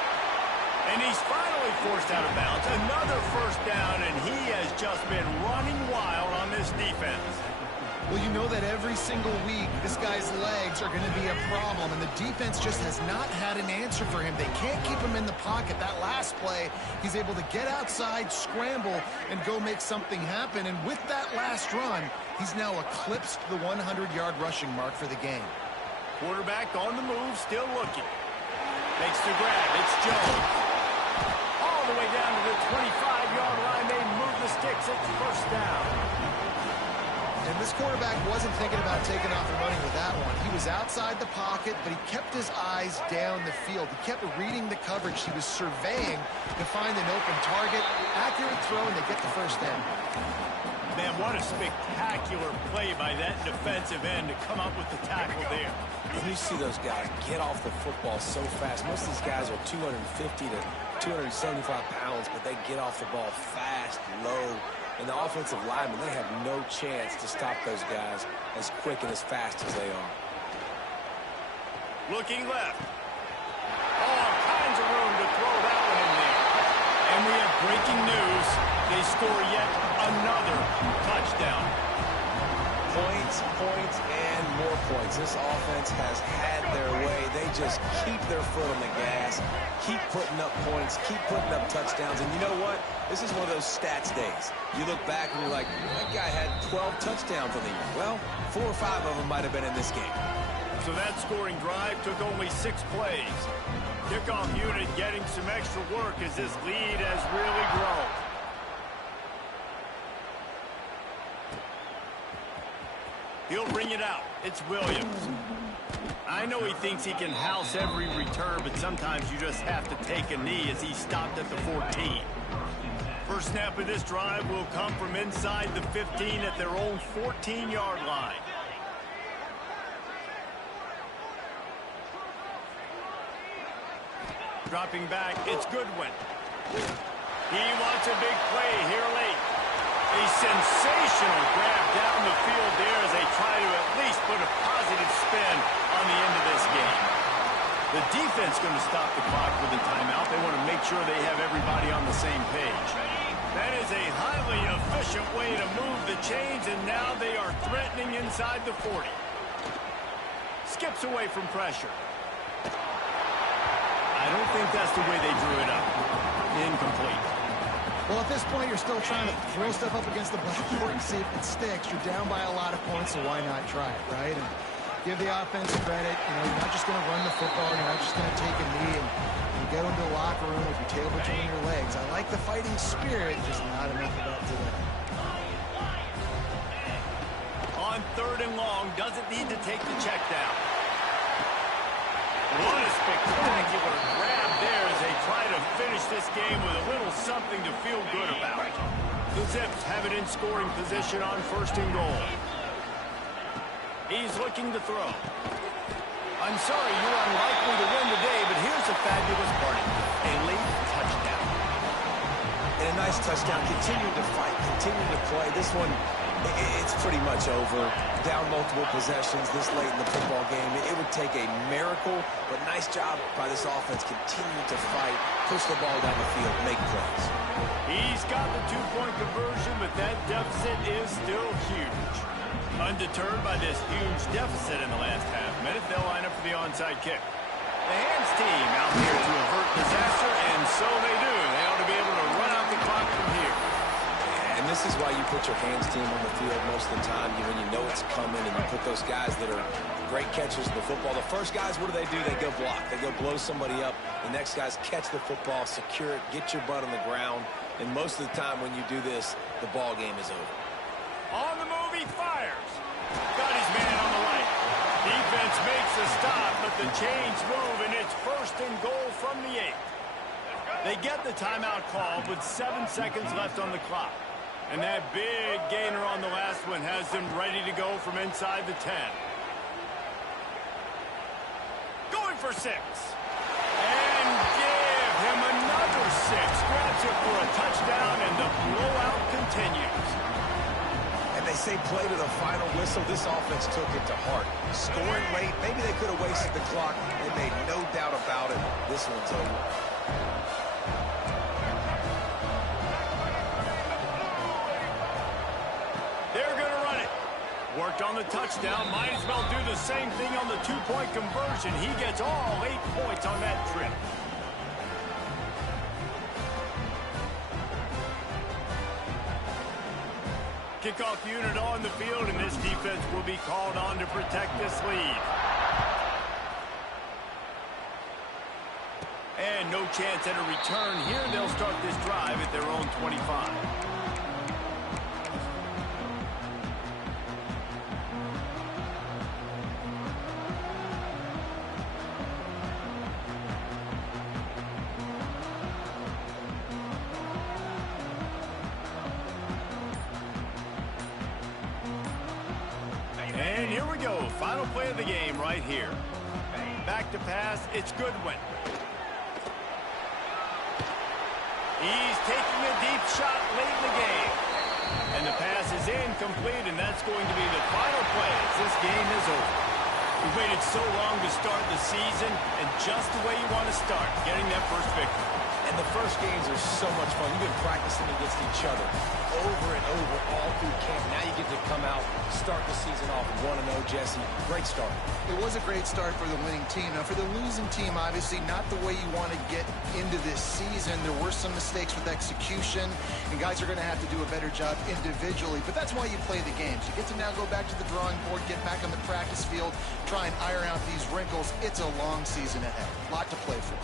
And he's finally forced out of bounds. Another first down, and he has just been running wild on this defense. Well, you know that every single week, this guy's legs are going to be a problem, and the defense just has not had an answer for him. They can't keep him in the pocket. That last play, he's able to get outside, scramble, and go make something happen. And with that last run, he's now eclipsed the 100-yard rushing mark for the game. Quarterback on the move, still looking. Makes the grab. It's Jones. All the way down to the 25-yard line. They move the sticks. It's first down. And this quarterback wasn't thinking about taking off and running with that one. He was outside the pocket, but he kept his eyes down the field. He kept reading the coverage. He was surveying to find an open target. Accurate throw, and they get the first down. Man, what a spectacular play by that defensive end to come up with the tackle there. And you see those guys get off the football so fast. Most of these guys are 250 to 275 pounds, but they get off the ball fast, low. And the offensive linemen, they have no chance to stop those guys as quick and as fast as they are. Looking left. All kinds of room to throw that one in there. And we have breaking news. They score yet another touchdown. Points, and more points. This offense has had their way. They just keep their foot on the gas, keep putting up points, keep putting up touchdowns. And you know what? This is one of those stats days. You look back and you're like, that guy had 12 touchdowns on the year. Well, 4 or 5 of them might have been in this game. So that scoring drive took only 6 plays. Kickoff unit getting some extra work as this lead has really grown. He'll bring it out. It's Williams. I know he thinks he can house every return, but sometimes you just have to take a knee as he stopped at the 14. First snap of this drive will come from inside the 15 at their own 14-yard line. Dropping back, it's Goodwin. He wants a big play here late. A sensational grab down the field there as they try to at least put a positive spin on the end of this game. The defense going to stop the clock with a timeout. They want to make sure they have everybody on the same page. That is a highly efficient way to move the chains, and now they are threatening inside the 40. Skips away from pressure. I don't think that's the way they drew it up. Incomplete. Well, at this point, you're still trying to throw stuff up against the blackboard and see if it sticks. You're down by a lot of points, so why not try it, right? And give the offense credit. You know, you're not just going to run the football. You're not just going to take a knee and get into the locker room with your tail between your legs. I like the fighting spirit, just not enough of that today. On 3rd and long, doesn't need to take the check down. What a spectacular grab there as they try to finish this game with a little something to feel good about. The Zips have it in scoring position on 1st and goal. He's looking to throw. I'm sorry, you're unlikely to win today, but here's a fabulous party. A late touchdown. And a nice touchdown. Continuing to fight, continuing to play. This one, it's pretty much over. Down multiple possessions this late in the football game. It would take a miracle, but nice job by this offense. Continue to fight, push the ball down the field, make plays. He's got the 2-point conversion, but that deficit is still huge. Undeterred by this huge deficit in the last half-minute, they'll line up for the onside kick. The hands team out here to avert disaster, and so they do. They ought to be able to run out the clock from here. And this is why you put your hands team on the field most of the time when you know it's coming, and you put those guys that are great catchers of the football. The first guys, what do? They go block. They go blow somebody up. The next guys catch the football, secure it, get your butt on the ground. And most of the time when you do this, the ball game is over. On the move, he fires. Got his man on the right. Defense makes the stop, but the chains move, and it's 1st and goal from the 8. They get the timeout called with 7 seconds left on the clock. And that big gainer on the last one has them ready to go from inside the 10. Going for 6. And give him another 6. Grabs it for a touchdown, and the blowout continues. And they say play to the final whistle. This offense took it to heart. Scoring late, maybe they could have wasted the clock. They made no doubt about it. This one's over. They're going to run it. Worked on the touchdown. Might as well do the same thing on the two-point conversion. He gets all 8 points on that trip. Kickoff unit on the field, and this defense will be called on to protect this lead. And no chance at a return here. They'll start this drive at their own 25. And here we go. Final play of the game right here. Back to pass. It's Goodwin. He's taking a deep shot late in the game. And the pass is incomplete, and that's going to be the final play as this game is over. We've waited so long to start the season, and just the way you want to start, getting that first victory. And the first games are so much fun. You've been practicing against each other over and over all through camp. Now you get to come out, start the season off 1-0, Jesse. Great start. It was a great start for the winning team. Now, for the losing team, obviously not the way you want to get into this season. There were some mistakes with execution, and guys are going to have to do a better job individually. But that's why you play the games. You get to now go back to the drawing board, get back on the practice field, try and iron out these wrinkles. It's a long season ahead. A lot to play for.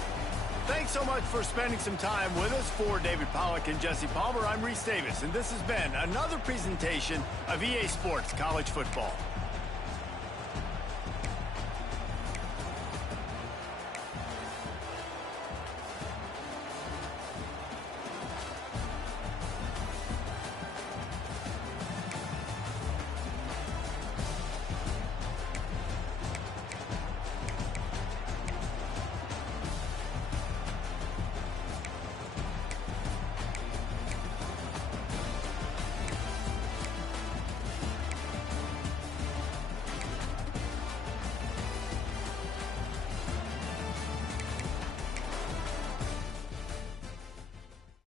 Thanks so much for spending some time with us. For David Pollack and Jesse Palmer, I'm Reese Davis, and this has been another presentation of EA Sports College Football.